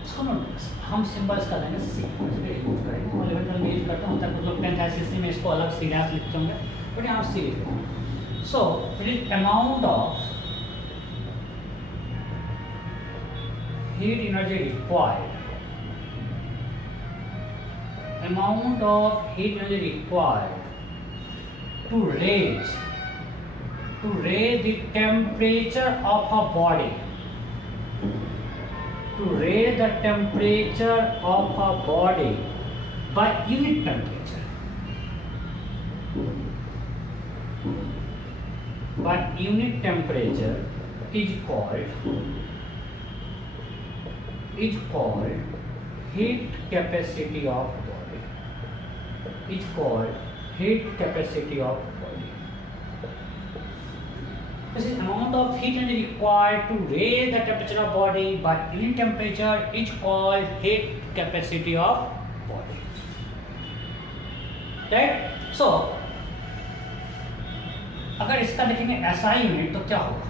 इसको हम सिंबल्स का लेंगे सी, यूज करेंगे, और 11 में यूज करते हैं, तक कुछ लोग 10th ICSE में इसको अलग सी डैश लिखते होंगे, बट यहाँ सी लिखते हैं। So it is amount of heat energy required, amount of heat energy required to raise the temperature of a body, to raise the temperature of a body by unit temperature, by unit temperature is called heat capacity of body, is called heat capacity of body. This is amount of heat energy required to raise the temperature of body by unit temperature is called heat capacity of body, right? So अगर इसका देखेंगे SI unit तो क्या होगा?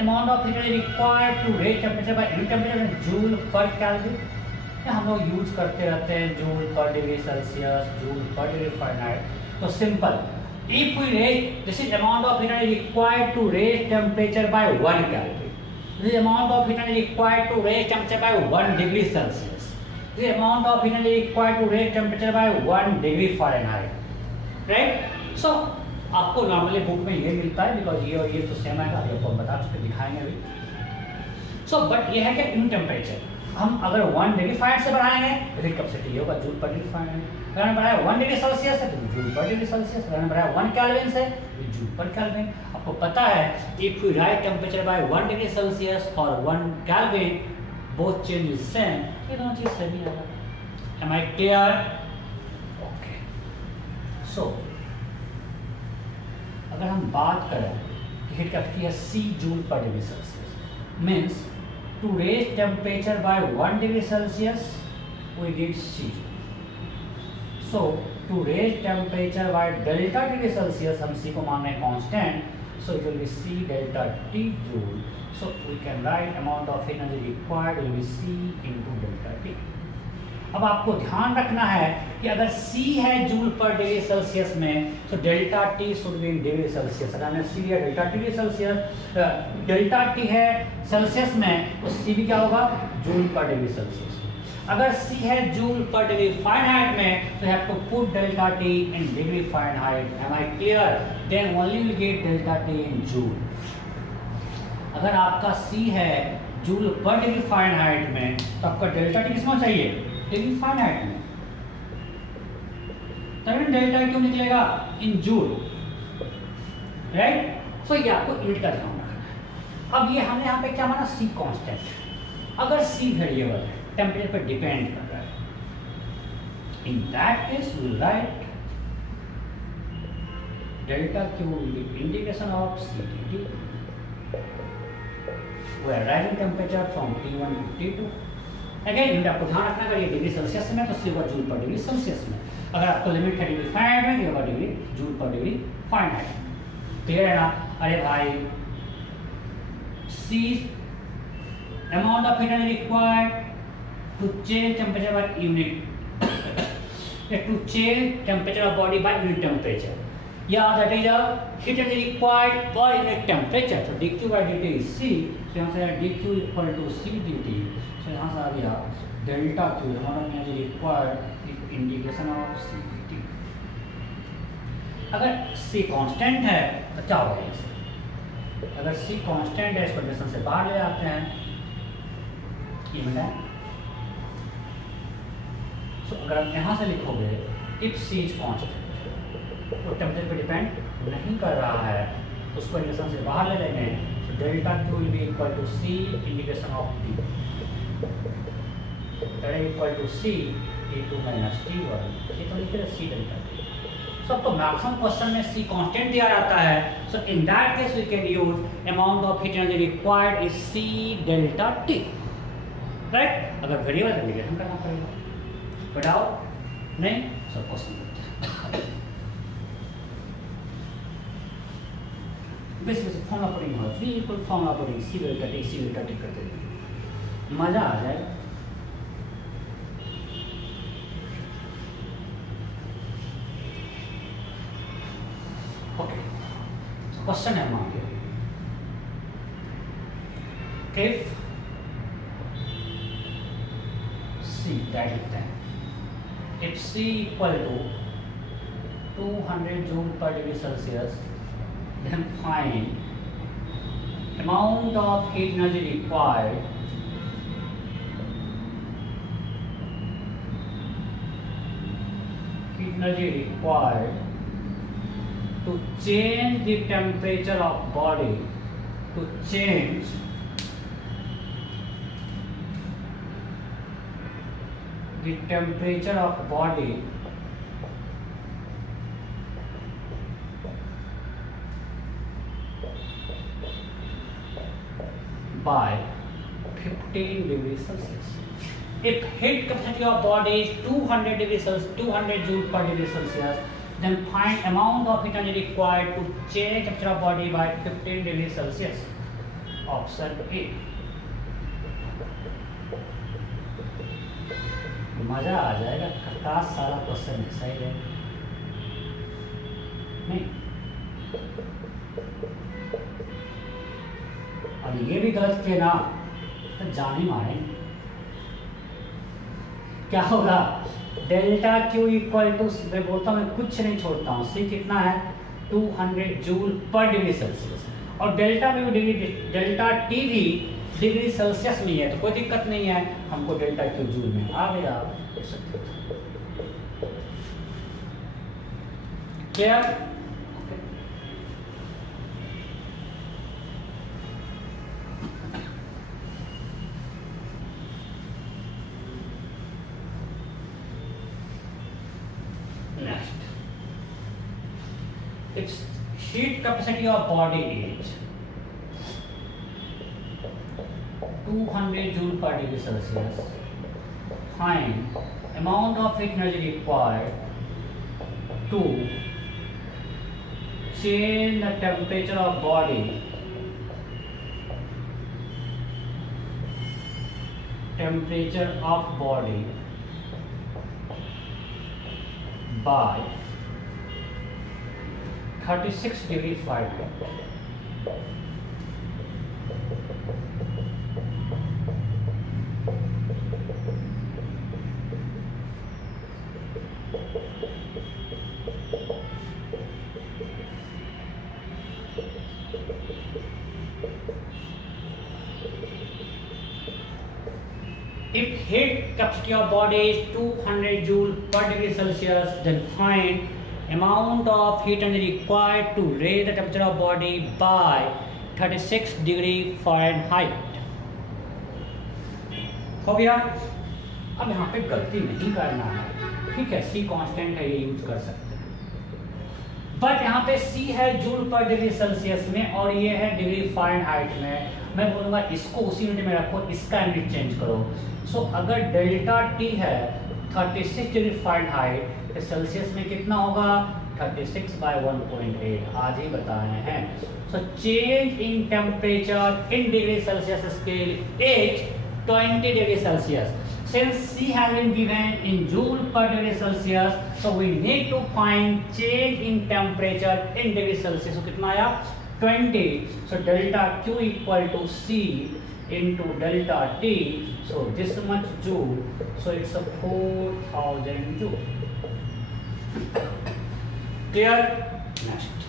Amount of heat energy required to raise temperature by unit temperature में joule per kelvin, हम लोग use करते रहते हैं joule per degree Celsius, joule per degree Fahrenheit. तो simple If we raise, this is amount of heat energy required to raise temperature by 1 Kelvin. This is amount of heat energy required to raise temperature by 1 degree Celsius. This is amount of heat energy required to raise temperature by 1 degree Fahrenheit. Right? So आपको normally book में ये मिलता है, because ये और ये तो same है, अभी आपको बता चुके, दिखाएंगे अभी. सो बट ये है कि इन टेम्परेचर हम अगर 1 डिग्री फारेनहाइट से बढ़ाएंगे तो हीट कैपेसिटी ये होगा जूल पर डिग्री फारेनहाइट. अगर हमने बढ़ाया 1 डिग्री सेल्सियस है तो जूल पर डिग्री सेल्सियस. अगर हमने बढ़ाया 1 केल्विन से तो जूल पर केल्विन. आपको पता है if you write temperature by 1 degree Celsius और 1 Kelvin, both change is same, ये दोनों चीज सेम ही आएगा. Am I clear? Okay. So अगर हम बात करें हीट कैपेसिटी है C joule per degree Celsius, means to raise temperature by 1 degree Celsius we need C. So to raise temperature by delta degree Celsius हम C को मान रहे हैं constant, so it will be C delta T joule. So we can write amount of energy required will be C into delta T. अब आपको ध्यान रखना है कि अगर C है जूल पर डिग्री सेल्सियस में तो delta T should be in degree Celsius. अगर हमने C लिया delta degree Celsius, delta T है सेल्सियस में तो C भी क्या होगा? Joule per degree Celsius. अगर C है जूल पर डिग्री फारेनहाइट में तो have to put delta T in degree Fahrenheit. Am I clear? Then only will get delta T in joule. अगर आपका C है जूल पर डिग्री फारेनहाइट में तो आपका डेल्टा T किसमें चाहिए? डिग्री फारेनहाइट में. तभी डेल्टा क्यों निकलेगा? In joule. राइट? सो ये आपको यूनिट का ध्यान रखना है. अब ये हमने यहाँ पे क्या माना? C constant. अगर C वेरिएबल है, टेम्परेचर पर डिपेंड कर रहा है, in that case we will write delta Q will be integration of C dt. We are writing temperature from T1 to T2. Again unit आपको ध्यान रखना, अगर ये डिग्री सेल्सियस में तो C होगा जूल पर डिग्री सेल्सियस में. अगर आपको लिमिट है डिग्री फारेनहाइट में, ये होगा degree joule per degree Fahrenheit. Clear है ना? अरे भाई C amount of heat energy required to change temperature by unit to change temperature of body by unit temperature. Yeah, that is a heat energy required per unit temperature. So dq by dt is C. So यहाँ से dq equal to C dt. So यहाँ से आ गया delta Q amount of energy required is integration of C dt. अगर C constant है तो क्या होगा इससे? अगर C कांस्टेंट है, इस कंडीशन से बाहर ले आते हैं, ये बताएं. सो अगर आप यहाँ से लिखोगे इफ C इज कांस्टेंट तो टेम्परेचर पे डिपेंड नहीं कर रहा है, उसको कंडीशन से बाहर ले लेंगे. तो delta Q will be equal to C integration of T. That is equal to C T2 minus T1. ये तो लिखे C डेल्टा T. सब तो मैक्सिमम क्वेश्चन में C कांस्टेंट दिया जाता है. So in that case we can use amount of heat energy required is C delta T. Right? अगर वेरिएबल इंटीग्रेशन करना पड़ेगा. बताओ नहीं? सब क्वेश्चन बेसिक फॉर्मूला पुटिंग हो, V equal formula putting C delta T करते हैं, मजा आ जाए. ओके, क्वेश्चन है मान लो इफ C दैट लिखते हैं, if C equal to 200 joule per degree Celsius, then find amount of heat energy required to change the temperature of body, to change the temperature of body by 15 degrees Celsius. If heat capacity of body is 200 degrees Celsius, 200 joule per degree Celsius, then find amount of heat energy required to change temperature of body by 15 degrees Celsius. Option A. मजा आ जाएगा, खटास सारा question ऐसा ही है नहीं? और ये भी गलत किए ना तो जान ही मारे। क्या होगा, डेल्टा क्यू इक्वल टू, मैं बोलता हूँ मैं कुछ नहीं छोड़ता हूँ, सी कितना है 200 जूल पर डिग्री सेल्सियस, और डेल्टा भी डिग्री, डेल्टा टी भी डिग्री सेल्सियस में है, तो कोई दिक्कत नहीं है, हमको डेल्टा क्यू जूल में आ गया। क्या next, its heat capacity of body is 200 joule per degree Celsius. Find amount of heat energy required to change the temperature of body by 36 degree Fahrenheit. If heat capacity of body is 200 joule per degree Celsius, then find amount of heat energy required to raise the temperature of body by 36 degree Fahrenheit. हो गया। अब यहाँ पे गलती नहीं करना है, ठीक है, सी कांस्टेंट है, ये यूज कर सकते हैं, बट यहाँ पे सी है जूल पर डिग्री सेल्सियस में और ये है डिग्री फ़ारेनहाइट में। मैं बोलूँगा इसको उसी यूनिट में रखो, इसका यूनिट चेंज करो। सो अगर डेल्टा टी है 36 डिग्री फ़ारेनहाइट तो सेल्सियस में कितना होगा 36/1.8, आज ही बताए हैं। So change in temperature in degree Celsius scale is 20 degree Celsius. Since C has been given in joule per degree Celsius, so we need to find change in temperature in degree Celsius. So कितना आया 20. So delta Q equal to C into delta T. So this much joule. So it's a 4000 joule. Clear? Next.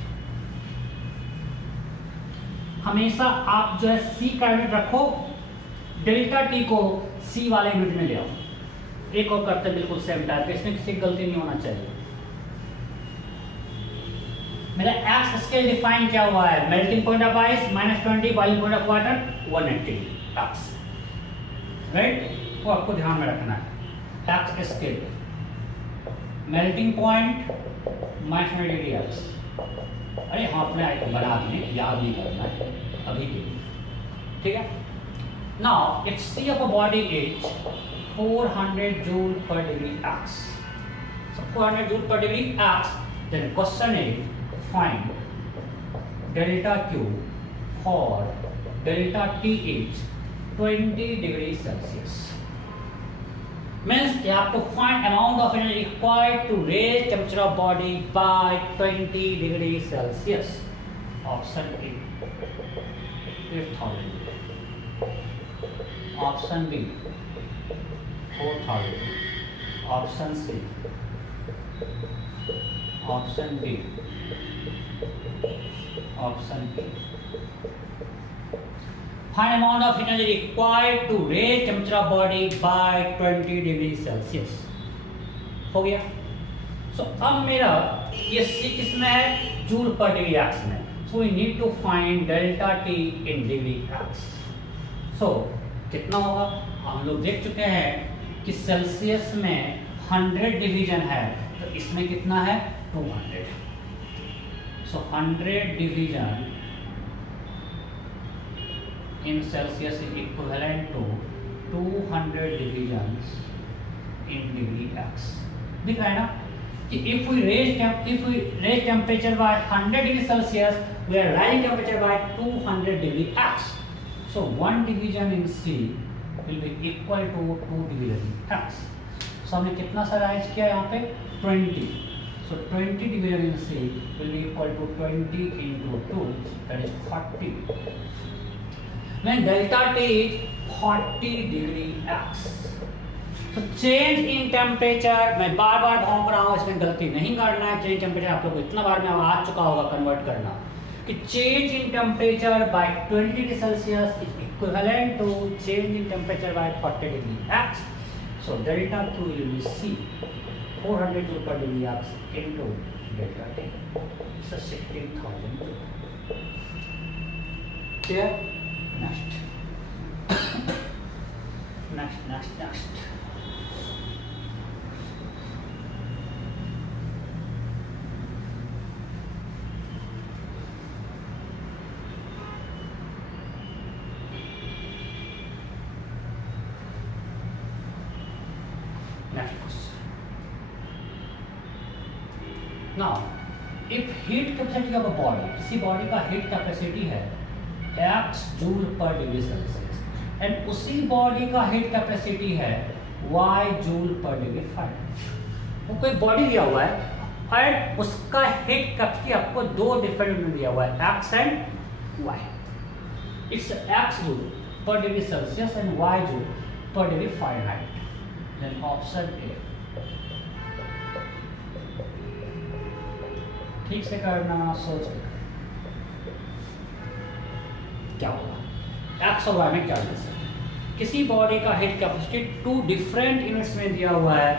हमेशा आप जो है C का unit रखो, delta T को सी वाले यूनिट में ले आओ। एक और करते बिल्कुल सेम टाइप, इसमें किसी की गलती नहीं होना चाहिए। मेरा एक्स स्केल डिफाइन क्या हुआ है, melting point of ice -20, boiling point of water 180 x, right, वो आपको ध्यान में रखना है। X scale melting point -20 x, अरे हाँ अपने आइटम बना दिए, याद नहीं करना है अभी के लिए, ठीक है। Now, if C of a body is 400 joule per degree X, so 400 joule per degree X, then question is find delta Q for delta T is 20 degrees Celsius. Means you have to find amount of energy required to raise temperature of body by 20 degrees Celsius. Option A 8000. Option B 4000, option C, option D, option B. Find amount of energy required to raise temperature of body by 20 degree Celsius. हो गया। सो अब मेरा ये सी किसमें है, joule per degree X में। So we need to find delta T in degree X. So कितना होगा, हम लोग देख चुके हैं कि सेल्सियस में 100 डिवीजन है, तो इसमें कितना है 200। So 100 division in Celsius is equivalent to 200 divisions in degree X. दिख रहा है ना कि if we raise temperature by 100 degree Celsius, we are rising temperature by 200 degree X. So 1 division in C will be equal to 2 division in X. So हमने कितना सा rise किया यहाँ पे 20। So 20 division in C will be equal to 20 into 2, that is 40. When delta T is 40 degree X. So change in temperature, मैं बार बार भौंक रहा हूँ, इसमें गलती नहीं करना है. चेंज टेम्परेचर आप लोग को इतना बार में आ चुका होगा कन्वर्ट करना कि change in temperature by 20 degree Celsius is equivalent to change in temperature by 40 degree X. So delta Q will be C, 400 joule per degree X into delta T. So 16,000 joule. Clear? Next. Next. Now, if heat capacity of a body, किसी body का heat capacity है x joule per degree Celsius and उसी body का heat capacity है y joule per degree Fahrenheit. वो कोई body दिया हुआ है और उसका हीट कैपेसिटी आपको दो डिफरेंट में दिया हुआ है x and y. It's x joule per degree Celsius and y joule per degree Fahrenheit. Then option A. ठीक से करना, सोच के क्या होगा. एक्स और वाई में क्या रिलेशन है. किसी बॉडी का heat capacity two different units में दिया हुआ है,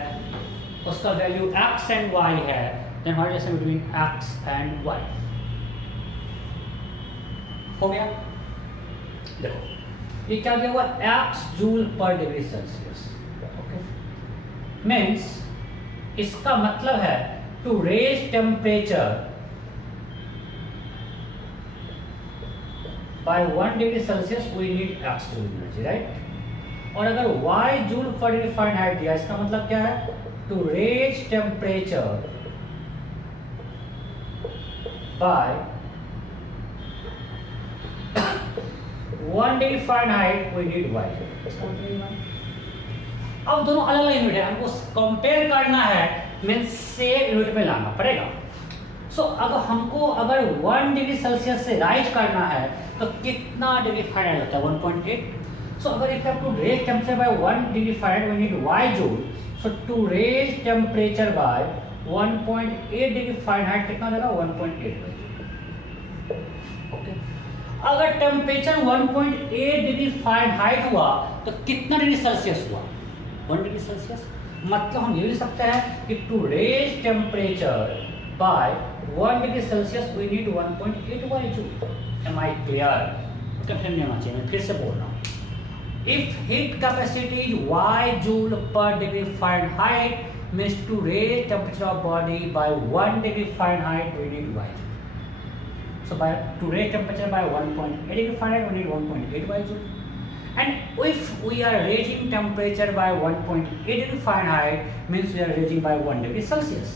उसका वैल्यू एक्स एंड वाई है. Then what is between X and Y. हो गया. देखो ये क्या दिया हुआ, एक्स joule per degree Celsius. Okay, means इसका मतलब है to raise temperature by 1 degree Celsius we need x joule energy, right? और अगर y joule per degree Fahrenheit दिया, इसका मतलब क्या है, to raise temperature by 1 degree Fahrenheit we need y joule. इसका मतलब अब दोनों अलग अलग यूनिट है, हमको कंपेयर करना है, मीन्स सेम यूनिट में लाना पड़ेगा. सो अगर 1 डिग्री सेल्सियस से राइज करना है तो कितना डिग्री फारेनहाइट होता है, 1.8. सो अगर if to raise temperature by 1 degree Fahrenheit we need y joule. So to raise temperature by 1.8 degree Fahrenheit कितना देगा, 1.8 जूल. ओके, अगर टेम्परेचर 1.8 डिग्री फारेनहाइट हुआ तो कितना डिग्री सेल्सियस हुआ, 1 डिग्री सेल्सियस. मतलब हम ये लिख सकते हैं कि to raise temperature by 1 degree Celsius we need 1.8 y joule. Am I clear? Confusion नहीं होना चाहिए, मैं फिर से बोल रहा हूँ. If heat capacity is y joule per degree Fahrenheit means to raise temperature of body by 1 degree Fahrenheit we need y joule. So by to raise temperature by 1.8 degree Fahrenheit we need 1.8 y joule. And if we are raising temperature by 1.8 degree Fahrenheit means we are raising by 1 degree Celsius.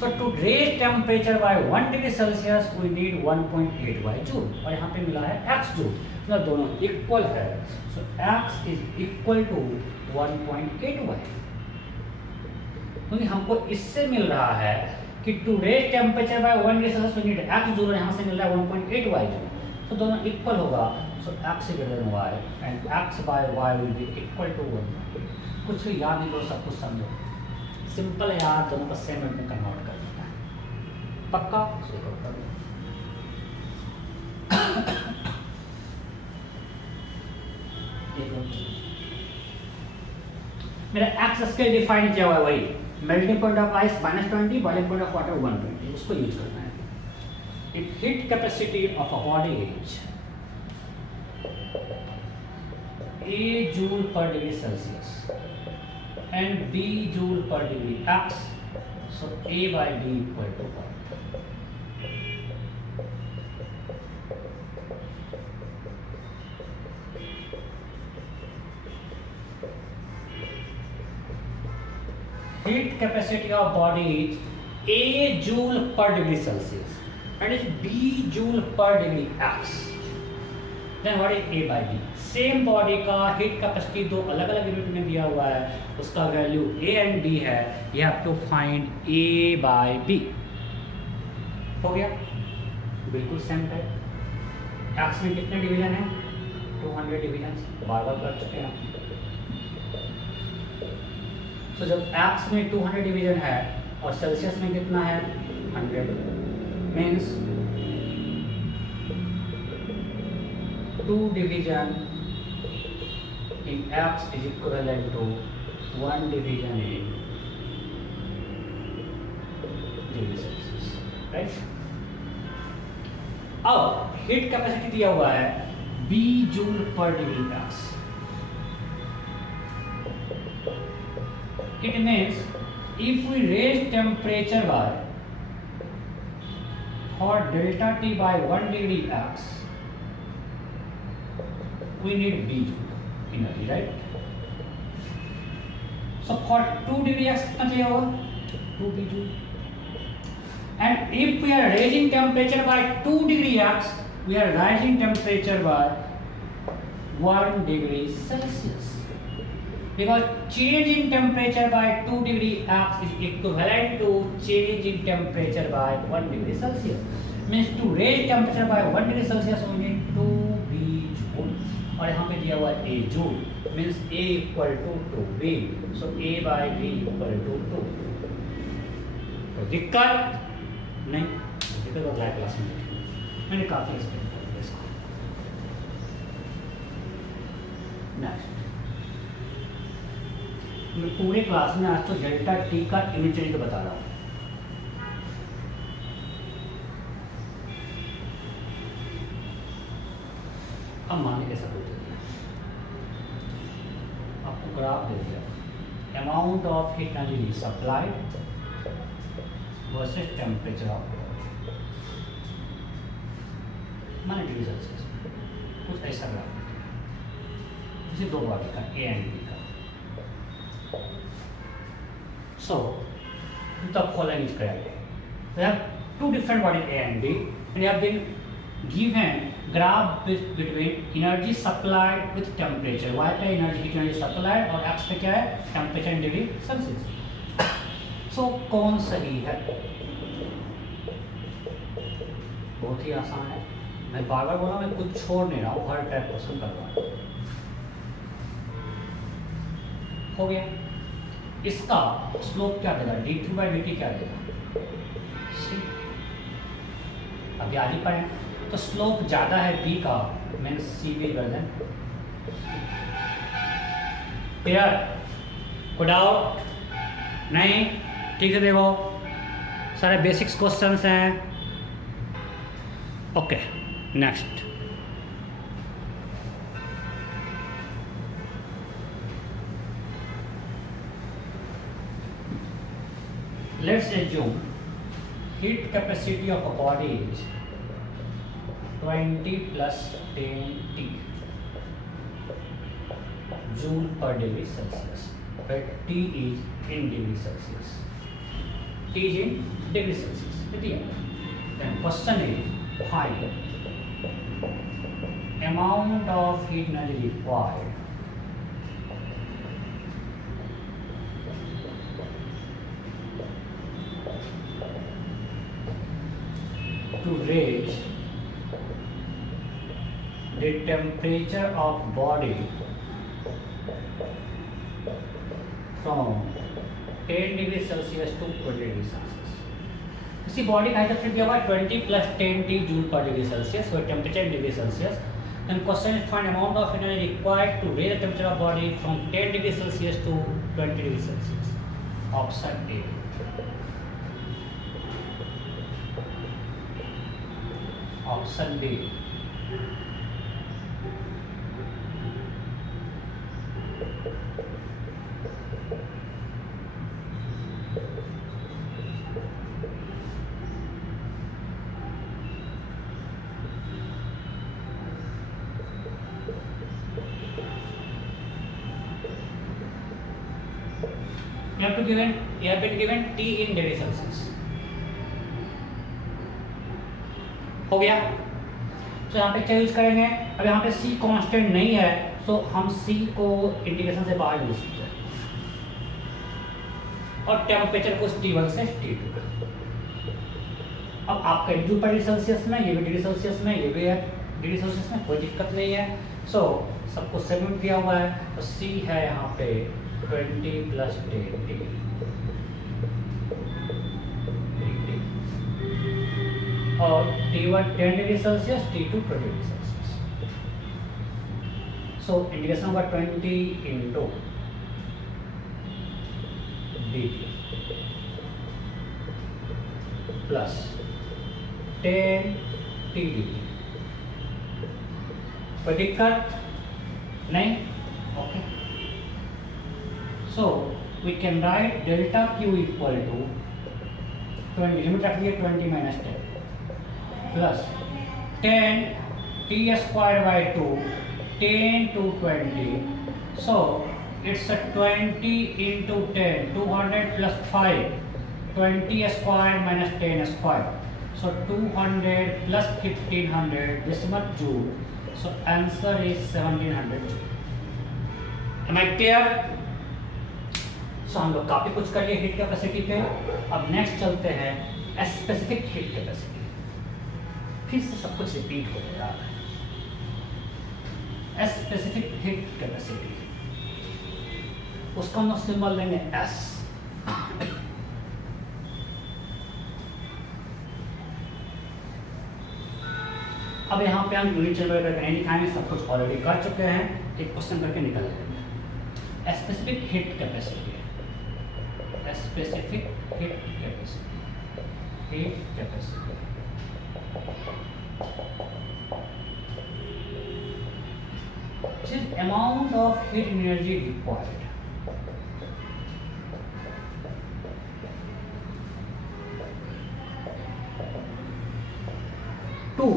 So to raise temperature by 1 degree Celsius we need 1.8 y joule. और यहाँ पे मिला है x joule. मतलब दोनों equal है. So x is equal to 1.8 y. क्योंकि हमको इससे मिल रहा है कि to raise temperature by 1 degree Celsius we need x joule और यहाँ से मिल रहा है 1.8 y joule. तो दोनों इक्वल होगा. So x is greater than y and x by y will be equal to 1. कुछ भी याद नहीं करो, सब कुछ समझो. सिंपल है यार, दोनों को सेम यूनिट में कन्वर्ट कर देना है. पक्का? मेरा x स्केल डिफाइन किया हुआ है वही melting point of ice -20, boiling point of water 120. उसको यूज करना है. If heat capacity of a body is A joule per degree Celsius and B joule per degree X, so A by B equal to 1. Heat capacity of body is A joule per degree Celsius and is B joule per degree X. Then what is A by B, same body का heat capacity दो अलग अलग unit में दिया हुआ है, उसका value A and B है, you have to find A by B. हो गया, बिल्कुल सेम है। एक्स में कितने डिवीजन है, 200 डिवीजन, बार बार कर चुके हैं। तो जब एक्स में 200 डिवीजन है और सेल्सियस में कितना है 100, means 2 division in x is equivalent to 1 division in degree Celsius, right? अब हीट कैपेसिटी दिया हुआ है B joule per degree x. It means if we raise temperature by for delta T by 1 degree x, we need B joule energy, right? So for 2 degree x कितना चाहिए होगा, 2 B joule. And if we are raising temperature by 2 degree x, we are rising temperature by 1 degree Celsius. Because change in temperature by 2 degree x is equivalent to change in temperature by 1 degree Celsius. Means to raise temperature by 1 degree Celsius we need 2 B joule. और यहाँ पे दिया हुआ है A joule. Means A equal to 2B. So A by B equal to 2. तो दिक्कत नहीं, दिक्कत तो अगला क्लास में मैंने काफ़ी एक्सप्लेन कर दिया इसको। नेक्स्ट, मैं पूरे क्लास में आज तो डेल्टा टी का यूनिट तो बता रहा हूँ। अब मानने कैसा कुछ दे दिया, आपको ग्राफ दे दिया, amount of heat energy supplied versus temperature of body, माने डिग्री सेल्सियस, कुछ ऐसा ग्राफ दे दिया, इसे दो बॉडी का ए एंड बी का। So, the following is correct. We have two different bodies A and B, and you have been given graph between energy supplied with temperature. Y पे heat energy supplied और X पे क्या है, temperature in degree Celsius. So कौन सही है? बहुत ही आसान है, मैं बार बार बोल रहा हूँ, मैं कुछ छोड़ नहीं रहा हूँ, हर टाइप क्वेश्चन कर रहा हूँ। हो गया, इसका स्लोप क्या देगा, dt by dt क्या देगा, c। अभी आगे पढ़ें तो स्लोप ज़्यादा है b का, मीन्स c भी वर्जन। क्लियर, कोई डाउट नहीं? ठीक है, देखो सारे बेसिक्स क्वेश्चंस हैं। Okay, next, let's assume heat capacity of a body is 20 plus 10 T joule per degree Celsius, where T is in degree Celsius. T is in degree Celsius. Then question is find amount of heat energy required to raise the temperature of body from 10 degree Celsius to 20 degree Celsius. किसी body का heat दिया हुआ 20 plus 10 T joule per degree Celsius, so temperature in degree Celsius. Then question is find amount of energy required to raise the temperature of body from 10 degree Celsius to 20 degree Celsius. Option A. Option B. You have been given T in degree Celsius. हो गया। तो यहाँ पे क्या use करेंगे, अब यहाँ पे c कांस्टेंट नहीं है तो हम c को इंटीग्रेशन से बाहर यूज करते हैं और टेम्परेचर को T1 से T2। अब आपका डिग्री पर सेल्सियस में, ये भी डिग्री सेल्सियस में, ये भी है डिग्री सेल्सियस में, कोई दिक्कत नहीं है। सो सबको सेगमेंट किया हुआ है, तो c है यहाँ पे 20 प्लस 10 और T1 10 degree Celsius, T2 20 degree Celsius. So integration होगा 20 into dt plus 10 t dt। कोई दिक्कत नहीं? Okay, so we can write delta Q equal to 20, limit रख दिए 20 minus 10 plus 10 t square by 2 10 to 20, so it's a 20 into 10, 200 plus 5, 20 square minus 10 square, so 200 plus 1500, this much joule, so answer is 1700 joule. Am I clear? So हम लोग काफी कुछ कर लिए heat capacity पे। अब नेक्स्ट चलते हैं स्पेसिफिक हीट कैपेसिटी। फिर से सब कुछ रिपीट हो रहा है। स्पेसिफिक हीट कैपेसिटी, उसका हम लोग सिंबल लेंगे S। अब यहाँ पे हम यूनिट चैप्टर करके नहीं दिखाएंगे, सब कुछ ऑलरेडी कर चुके हैं, एक क्वेश्चन करके निकल जाएंगे। Specific heat capacity, specific heat capacity, heat capacity which is amount of heat energy required to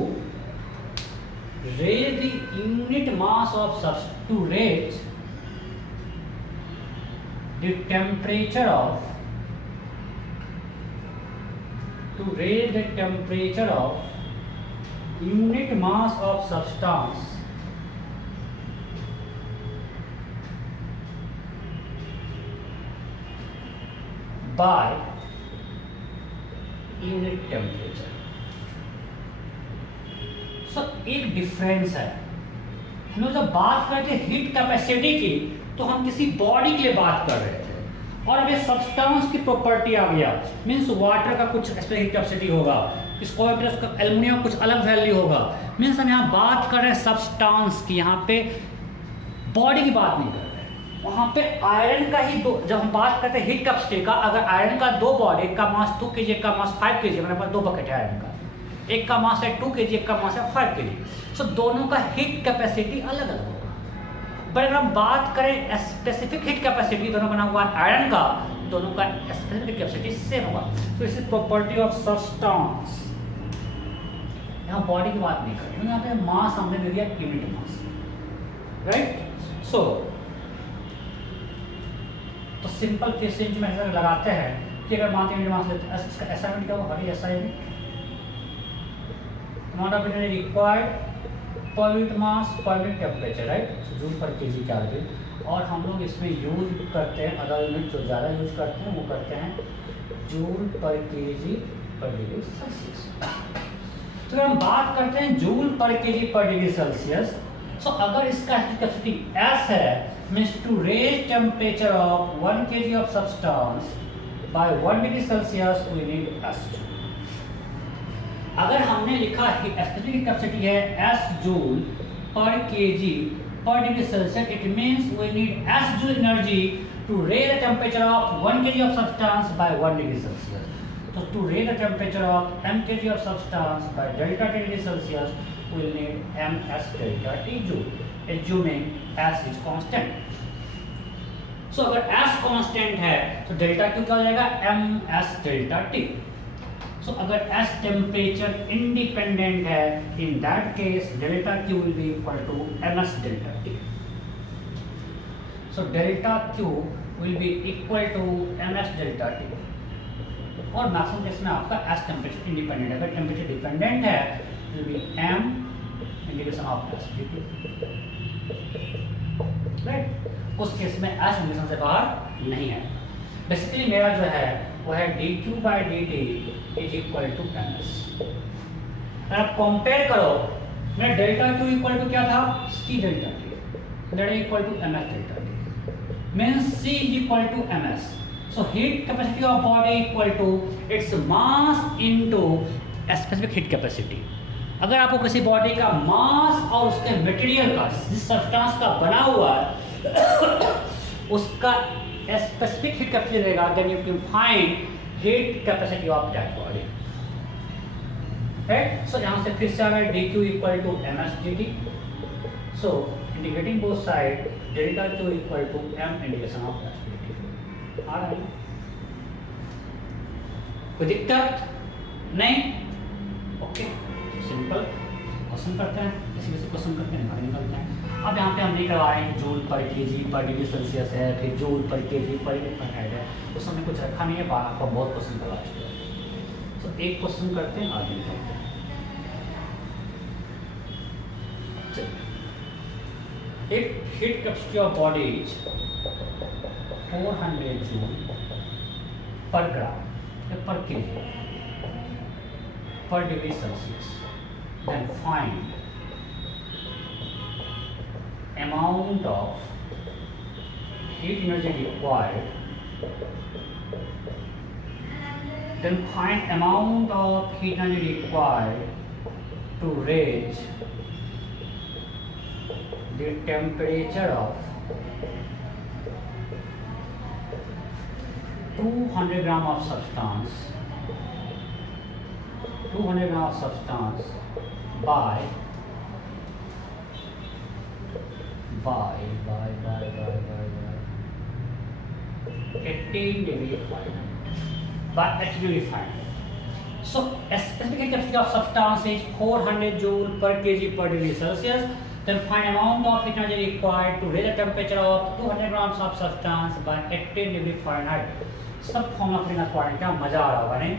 raise the unit mass of substance, to raise the temperature of, to raise the temperature of unit mass of substance by unit temperature। सो एक difference है, हम लोग जब बात करते हैं heat capacity की तो हम किसी बॉडी के लिए बात कर रहे थे, और अब ये सब्सटेंस की प्रॉपर्टी आ गया, मींस वाटर का कुछ हीट कैपेसिटी होगा, स्क्वायर्स का एल्युमिनियम कुछ अलग वैल्यू होगा, मींस हम यहाँ बात कर रहे हैं सब्सटेंस की, यहाँ पे बॉडी की बात नहीं कर रहे। वहाँ पे आयरन का ही दो, जब हम बात करते हैं हीट कैपेसिटी का, अगर आयरन का दो बॉडी, एक का मास 2 kg, एक का मास 5 kg, मेरे पास दो बकेट है आयरन का, एक का मास है 2 kg, एक का मास है 5 kg, सो दोनों का हीट कैपेसिटी अलग अलग होगा। पर अगर हम बात करें स्पेसिफिक हीट कैपेसिटी, दोनों बना हुआ आयरन का, दोनों का स्पेसिफिक हीट कैपेसिटी सेम होगा। तो इस प्रॉपर्टी ऑफ सब्सटेंस, यहाँ बॉडी की बात नहीं कर रही हूँ, यहाँ पे मास हमने दे दिया यूनिट मास, राइट। सो तो सिंपल फिशिंग में लगाते हैं कि अगर मानते हैं यूनिट मास लेते हैं, इसका असाइनमेंट क्या होगा, हरी assignment amount of energy required per unit mass per unit temperature, right, joule per KG calorie. और हम लोग इसमें यूज करते हैं अदर यूनिट, जो ज़्यादा यूज करते हैं वो करते हैं joule per kg per degree Celsius. तो अगर हम बात करते हैं joule per kg per degree Celsius, तो अगर इसका कैपेसिटी S है, means to raise temperature of 1 kg of substance by 1 degree Celsius we need S। अगर हमने लिखा स्पेसिफिक कैपेसिटी है S joule per kg per degree Celsius, it means we need S joule energy to raise the temperature of 1 kg of substance by 1 degree Celsius. तो to raise the temperature of m kg of substance by delta T degree Celsius we will need ms delta T joule, assuming S is constant. So अगर S constant है तो delta Q क्या हो जाएगा, ms delta T। So अगर S temperature independent है, in that case delta Q will be equal to ms delta T. So delta Q will be equal to ms delta T. और maximum case में आपका S temperature independent है, अगर temperature dependent है will be m integration of acidity, right. उस case में S integration से बाहर नहीं है। बेसिकली मेरा जो है वो है dq/dt is equal to ms। अगर आप कंपेयर करो, मेरा डेल्टा क्यू इक्वल टू क्या था, c delta t, that is equal to ms delta t, means c is equal to ms। So heat capacity of body equal to its mass into specific heat capacity. अगर आपको किसी body का मास और उसके material का, जिस substance का बना हुआ है उसका स्पेसिफिक हीट कैपेसिटी रहेगा, then you can find heat capacity of that body, right. So यहां से फिर से आ रहा है dq equal to ms dt। So integrating both side, delta q equal to m integration of ms dt। आ रहा है, कोई दिक्कत नहीं? Okay, simple. क्वेश्चन करते हैं, किसी क्वेश्चन करते हैं, बाहर निकलते हैं। अब यहाँ पे हम नहीं करवाए joule per kg per degree Celsius है, फिर जूल पर केजी पर फahrenheit है, उस समय कुछ रखा नहीं है, आपका बहुत क्वेश्चन करवा चुके हैं। तो एक क्वेश्चन करते हैं, आगे निकलते हैं। एक heat capacity of body is 400 joule per gram या per kg per degree Celsius, then find amount of heat energy required, then find amount of heat energy required to raise the temperature of 200 gram of substance, 200 gram of substance by 18 degree Fahrenheit, by 18 degree Fahrenheit. So specific heat capacity of substance is 400 joule per kg per degree Celsius. Then find amount of heat energy required to raise the temperature of 200 grams of substance by 18 degree Fahrenheit. सब formula फिर पढ़ने क्या मजा आ रहा होगा, नहीं?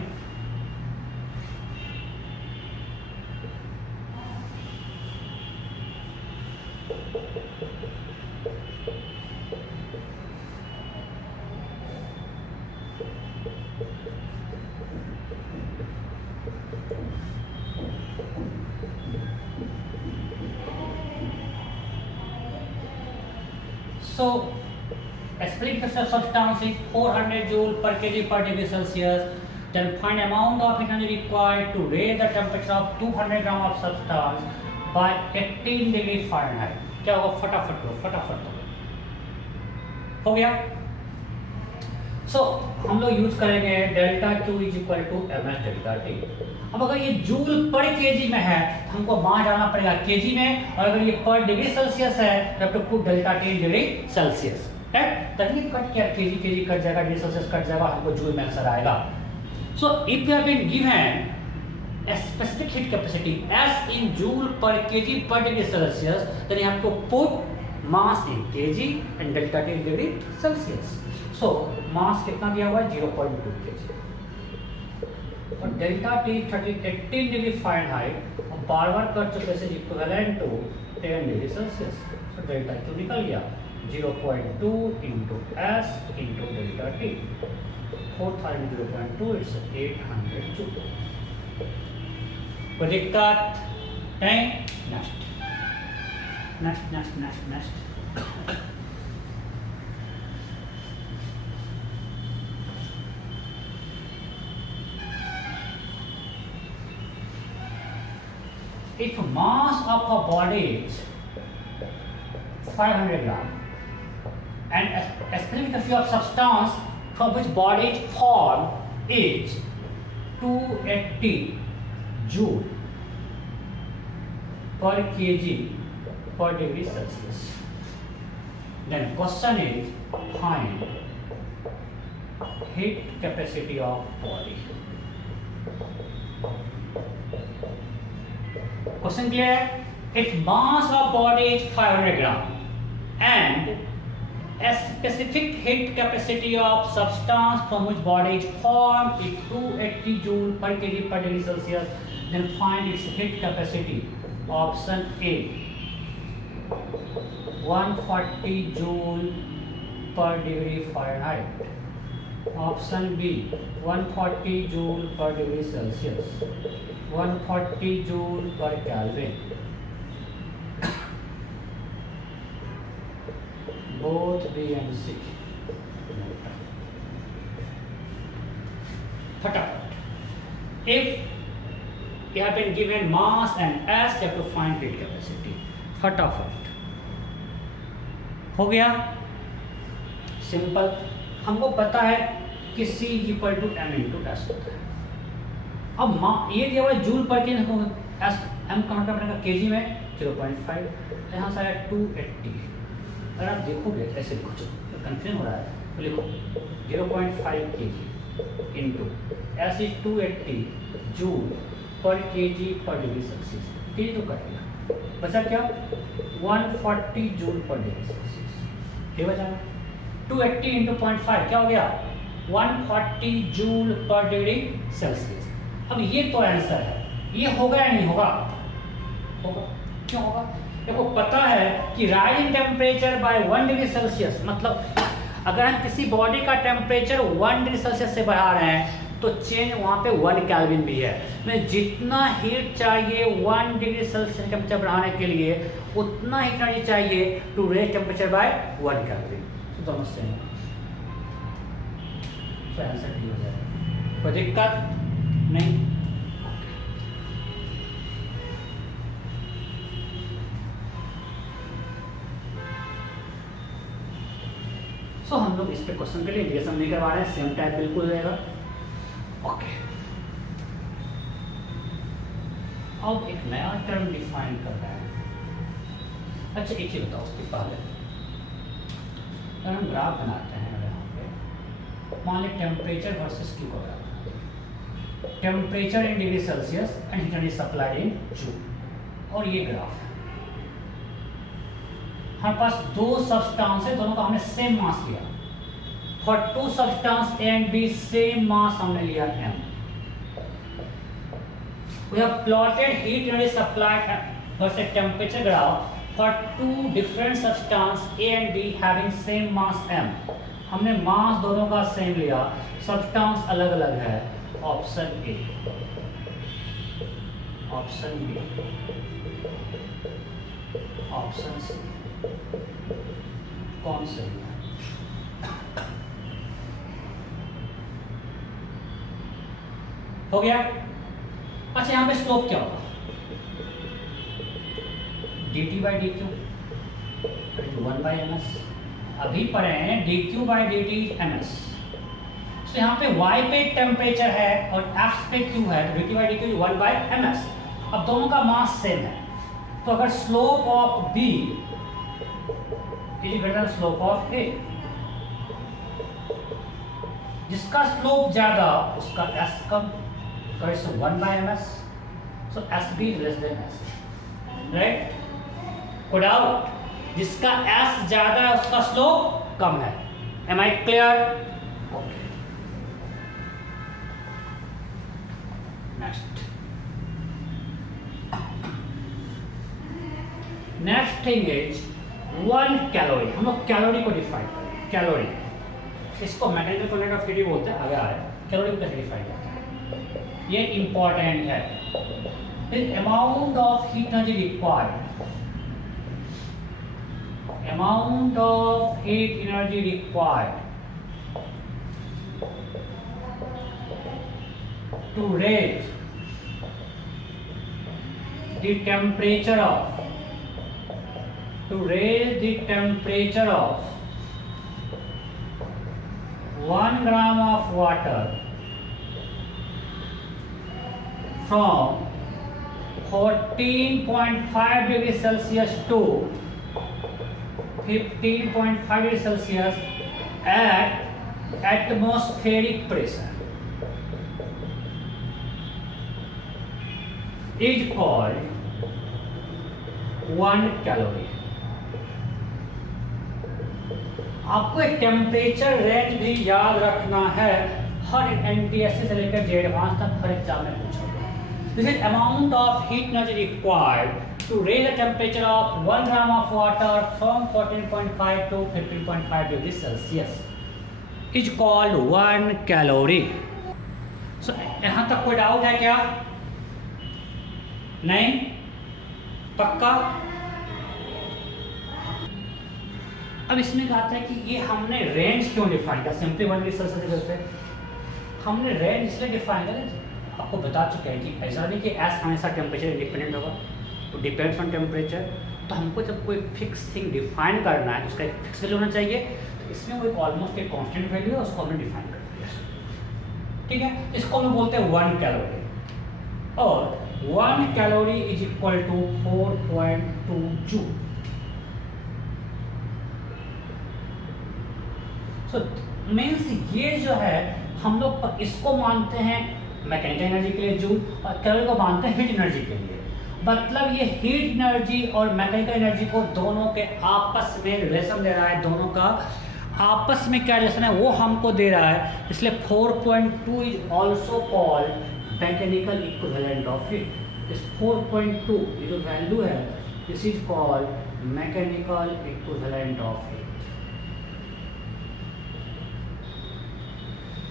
So, specific capacity of substance is 400 joule per kg per degree Celsius. Then find amount of heat energy required to raise the temperature of 200 gram of substance by 18 degree Fahrenheit. क्या होगा? फटाफट करो, फटाफट करो। हो गया? So, हम लोग यूज करेंगे delta Q is equal to ms delta t। अब अगर ये जूल पर केजी में है तो हमको वहां जाना पड़ेगा केजी में, और अगर ये पर डिग्री सेल्सियस है तो आपको put delta t in degree Celsius, right. तभी कट किया, केजी केजी कट जाएगा, डिग्री सेल्सियस कट जाएगा, हमको जूल में आंसर आएगा। So if you have been given a specific heat capacity as in joule per kg per degree Celsius, then you have to put mass in kg and delta T in degree Celsius. So mass कितना दिया हुआ है? 0.2 kg और delta T 18 degree Fahrenheit और बार बार कर चुके से equivalent to 10 degree Celsius. तो डेल्टा Q निकल गया 0.2 into S into delta T। 4000 0.2 it's 800 joule। कोई दिक्कत नहीं? Next next next next next if mass of a body is 500 gram and a specific capacity of substance from which body is formed is 280 joule per kg per degree Celsius, then question is find heat capacity of body। Question clear? Its mass of body is 500 gram and a specific heat capacity of substance from which body is formed is 280 joule per kg per degree Celsius, then find its heat capacity option A 140 joule per degree Fahrenheit, option B 140 joule per degree Celsius, 140 joule per kelvin. Both B and C. फटाफट, if you have been given mass and s, you have to find heat capacity। फटाफट हो गया, simple. हमको पता है कि C equal to m into S होता है। अब ये दिया हुआ जूल पर के एस एम का मतलब बनेगा केजी में 0.5, यहाँ से आया 280। अगर आप देखोगे ऐसे लिखो, तो कंफ्यूजन हो रहा है तो लिखो 0.5 kg into S is 280 joule per kg per degree Celsius. KG तो कटेगा, बचा क्या 140 जूल पर डिग्री सेल्सियस। ये बचा 280 इंटू 0.5 क्या हो गया 140 जूल पर डिग्री सेल्सियस। अब ये तो आंसर है, ये होगा या नहीं होगा? होगा। क्यों होगा? देखो पता है कि rising temperature by 1 degree Celsius, मतलब अगर हम किसी बॉडी का टेम्परेचर 1 डिग्री सेल्सियस से बढ़ा रहे हैं तो चेंज वहाँ पे 1 केल्विन भी है। मैं जितना हीट चाहिए 1 डिग्री सेल्सियस टेम्परेचर बढ़ाने के लिए उतना हीट एनर्जी चाहिए to raise temperature by 1 Kelvin. तो दोनों सेम, तो आंसर ठीक हो जाएगा। कोई दिक्कत नहीं। सो हम लोग इस पे क्वेश्चन के लिए इंडिकेशन नहीं करवा रहे हैं, सेम टाइप बिल्कुल रहेगा। ओके, अब एक नया टर्म डिफाइन कर रहा है। अच्छा एक ही बताओ, उसके पहले अगर हम ग्राफ बनाते हैं यहाँ पे, मान लें टेम्परेचर वर्सेस क्यू का ग्राफ बनाते हैं, temperature in degree Celsius and heat energy supplied in joule, और ये ग्राफ है। हमारे पास दो सब्सटेंस है, दोनों का हमने सेम मास लिया। For two substance A and B same mass हमने लिया m। We have plotted heat energy supplied versus temperature graph for two different substance A and B having same mass m। हमने मास दोनों का same लिया, substance अलग अलग है। Option A, option B, option C, कौन सही है? हो गया। अच्छा यहां पे स्लोप क्या होगा? dt by D Q 1/ms। अभी पढ़े हैं dq बाई dt ms। तो यहाँ पे y पे टेम्परेचर है और x पे q है, तो dt बाई डी 1/ms। अब दोनों का मास सेम है, तो अगर slope of b is greater slope of a, जिसका स्लोप ज्यादा उसका s कम, तो इट्स 1/ms। सो sb is less than s, right? कोई डाउट? जिसका s ज्यादा है उसका स्लोप कम है। Am I clear? Okay, next next thing is 1 calorie. हम लोग कैलोरी को डिफाइन करें। कैलोरी, इसको मैकेनिकल कॉन्सेप्ट बोलते हैं, आगे आ रहा है। कैलोरी को कैसे डिफाइन करते हैं, ये इंपॉर्टेंट है। The amount of heat energy required, amount of heat energy required to raise the temperature of, to raise the temperature of 1 gram of water from 14.5 degrees Celsius to 15.5 degrees Celsius at atmospheric pressure is called 1 calorie। आपको एक temperature range भी याद रखना है, हर NTSC से लेकर जे advance तक हर exam में पूछोगे। This is amount of heat energy required to raise the temperature of 1 gram of water from 14.5 to 15.5 degrees Celsius is called 1 calorie. So यहाँ तक कोई डाउट है क्या? नहीं? पक्का? अब इसमें कहा है कि ये हमने रेंज क्यों डिफाइन किया? सिंपली 1 डिग्री सेल्सियस करते हमने रेंज इसलिए डिफाइन किया, आपको बता चुके हैं कि ऐसा नहीं कि एस हमेशा टेम्परेचर इंडिपेंडेंट होगा, तो डिपेंड्स ऑन टेम्परेचर। तो हमको जब कोई फिक्स थिंग डिफाइन करना है तो उसका एक फिक्स वैल्यू होना चाहिए, तो इसमें वो एक ऑलमोस्ट एक कांस्टेंट वैल्यू है, उसको हमने डिफाइन कर दिया। ठीक है, इसको हम बोलते हैं 1 कैलोरी, और 1 calorie is equal to 4.2 joule. So means ये जो है हम लोग इसको मानते हैं मैकेनिकल एनर्जी के लिए जूल, और कैलोरी को मानते हैं हीट एनर्जी के लिए। मतलब ये हीट एनर्जी और मैकेनिकल एनर्जी को दोनों के आपस में रिलेशन दे रहा है, दोनों का आपस में क्या रिलेशन है वो हमको दे रहा है, इसलिए 4.2 is also called mechanical equivalent of heat. इस 4.2 ये जो वैल्यू है this is called mechanical equivalent of heat.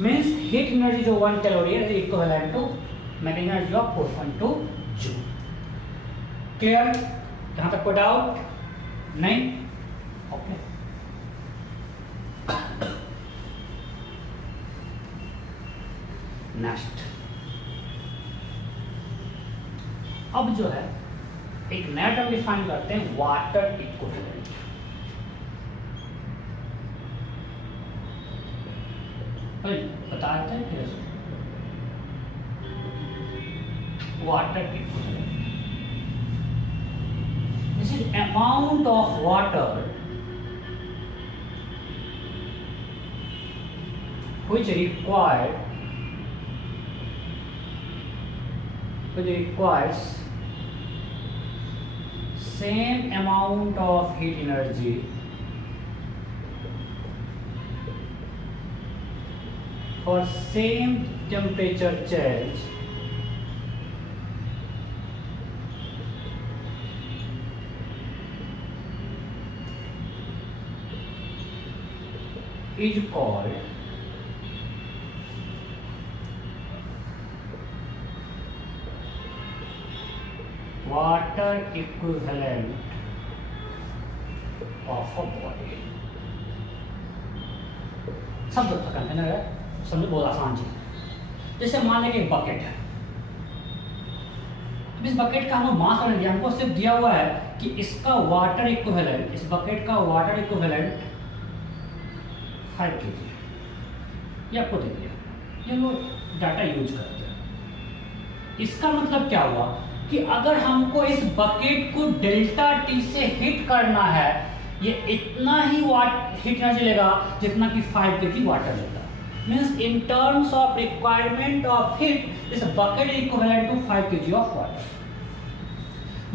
Means heat energy जो 1 कैलोरी है equivalent to mechanical energy of 4.2 joule. Clear? यहाँ तक कोई डाउट नहीं? ओके। नेक्स्ट, अब जो है एक नया टर्म डिफाइन करते हैं, वाटर इक्विवेलेंट। बताते हैं फिर water equivalent, this is amount of water which requires same amount of heat energy for same temperature change is called water equivalent of a body। सब तो कंटेनर है, समझो बहुत आसान चीज। जैसे मान लें कि एक बकेट है, अब इस बकेट का हमें मास और एनर्जी हमको सिर्फ दिया हुआ है कि इसका वाटर इक्विवेलेंट, इस बकेट का वाटर इक्विवेलेंट 5 kg ये आपको दे दिया, ये लोग डाटा यूज करते हैं। इसका मतलब क्या हुआ कि अगर हमको इस बकेट को डेल्टा टी से हिट करना है, ये इतना ही हीट एनर्जी लेगा जितना कि 5 kg वाटर लेगा। Means in terms of requirement of heat this bucket is equivalent to 5 kg of water.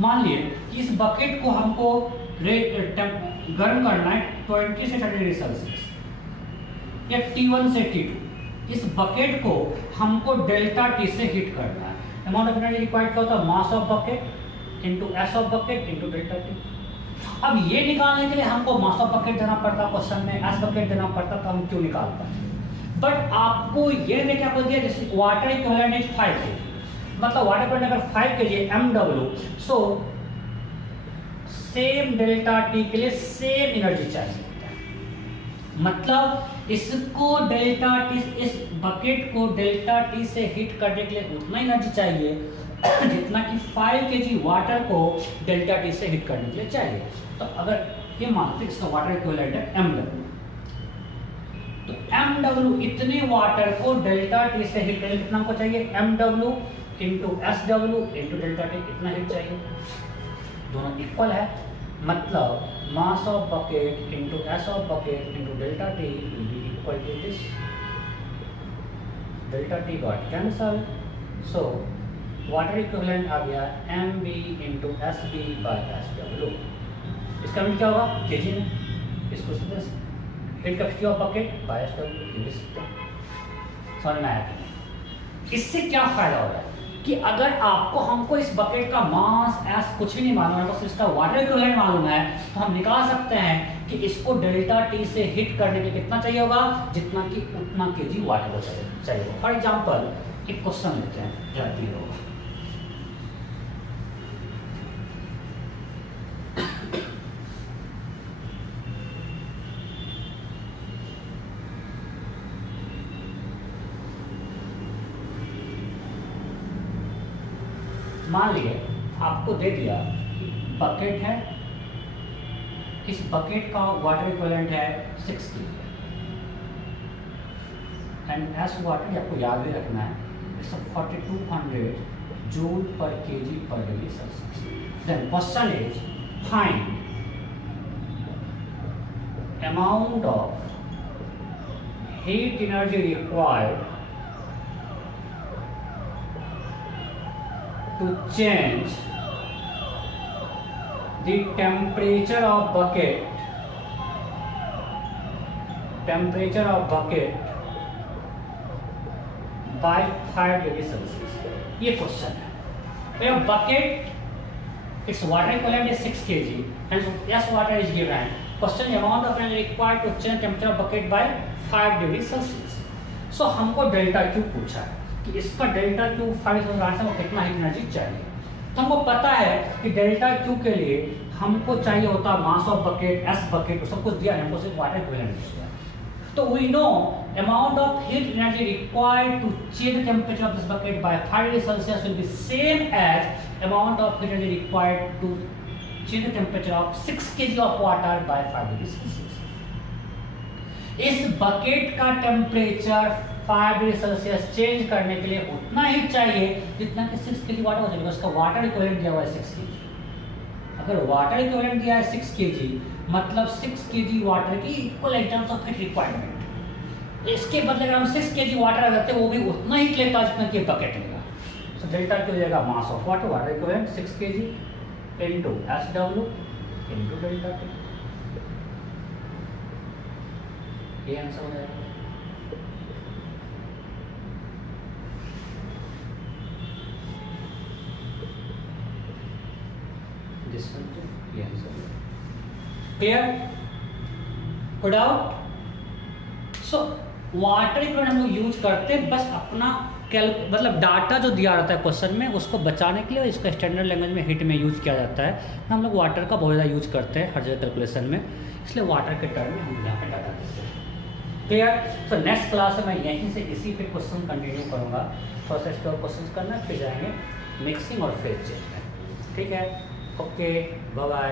मान लिए कि इस बकेट को हमको गर्म करना है 20 से 30 डिग्री सेल्सियस या T1 से T2। इस बकेट को हमको डेल्टा टी से हीट करना है। अमाउंट ऑफ एनर्जी रिक्वायर्ड क्या होता है? Mass of bucket into S of bucket into delta T. अब ये निकालने के लिए हमको मास ऑफ बकेट देना पड़ता, क्वेश्चन में एस बकेट देना पड़ता, तो हम क्यों निकाल पाते? बट आपको ये देखिए आपको दिया जैसे वाटर इक्विवेलेंट इज 5 kg, मतलब वाटर इक्विवेलेंट अगर 5 kg MW, so same delta T के लिए सेम एनर्जी चाहिए। मतलब इसको डेल्टा टी, इस बकेट को डेल्टा टी से हीट करने के लिए उतना एनर्जी चाहिए जितना कि 5 kg वाटर को डेल्टा टी से हीट करने के लिए चाहिए। तो अगर ये मानते इसका वाटर इक्विवेलेंट है MW, तो MW इतने वाटर को डेल्टा टी से हीट करने कितना हमको चाहिए? MW into SW into delta T, इतना हीट चाहिए। दोनों इक्वल है, मतलब mass of bucket into S of bucket into delta T will be equal to this. Delta T got cancelled, so water equivalent आ गया MB into SB by SW। इसका mean क्या होगा? kg में, इसको सीधे heat capacity of bucket by SW। समझ में आया कि नहीं? इससे क्या फायदा हो रहा है? कि अगर हमको इस बकेट का मास एस कुछ भी नहीं मालूम है, बस इसका वाटर इक्विवेलेंट मालूम है, तो हम निकाल सकते हैं कि इसको डेल्टा टी से हिट करने के लिए कितना चाहिए होगा, जितना कि उतना केजी वाटर को चाहिए होगा। फॉर एग्जांपल एक क्वेश्चन लेते हैं, जरा क्लियर होगा। मान लिए आपको दे दिया कि बकेट है, इस बकेट का वाटर इक्विवेलेंट है 6 kg एंड एस वाटर आपको याद भी रखना है, it's 4200 joule per kg per degree Celsius. Then question is find amount of heat energy required to change the temperature of bucket by 5 degree celsius. ये question है। Bucket its water equivalent is 6 kg and yes water is given. Question amount of energy required to change temperature of bucket by 5 degree Celsius. So हमको delta Q पूछा है कि इसका delta Q 5 को कितना heat energy चाहिए। तो हमको पता है कि डेल्टा क्यू के लिए हमको चाहिए होता mass of bucket S bucket, सब कुछ दिया है, हमको सिर्फ वाटर इक्विवेलेंट दिया। तो we know amount of heat energy required to change the temperature of this bucket by 5 degree celsius will be same as amount of heat energy required to change the temperature of 6 kg of water by 5 degree celsius. इस bucket का temperature 5 degree celsius change करने के लिए उतना ही चाहिए जितना कि 6 kg water हो जाएगा। उसका वाटर इक्विवेलेंट दिया हुआ है 6 kg। अगर वाटर इक्विवेलेंट दिया है 6 kg, मतलब 6 kg वाटर की equal in terms of heat requirement. इसके बदले अगर हम 6 kg वाटर लगाते वो भी उतना ही लेता जितना कि बकेट लेगा। तो डेल्टा क्यू हो जाएगा mass of water equivalent 6 kg into SW into delta T. ये आंसर हो जाएगा। क्लियर? कोई डाउट? सो वाटर इक्विवेलेंट हम लोग यूज करते हैं बस अपना मतलब डाटा जो दिया रहता है क्वेश्चन में उसको बचाने के लिए, इसको स्टैंडर्ड लैंग्वेज में हिट में यूज किया जाता है। हम लोग वाटर का बहुत ज़्यादा यूज करते हैं हर जगह कैलकुलेशन में, इसलिए वाटर के टर्म में हम यहाँ पे डाटा देते हैं। क्लियर? तो नेक्स्ट क्लास में मैं यहीं से इसी पे क्वेश्चन कंटिन्यू करूँगा। फर्स्ट स्टेप क्वेश्चन करना, फिर जाएंगे मिक्सिंग और फेज चेंज में। ठीक है? Okay, bye bye.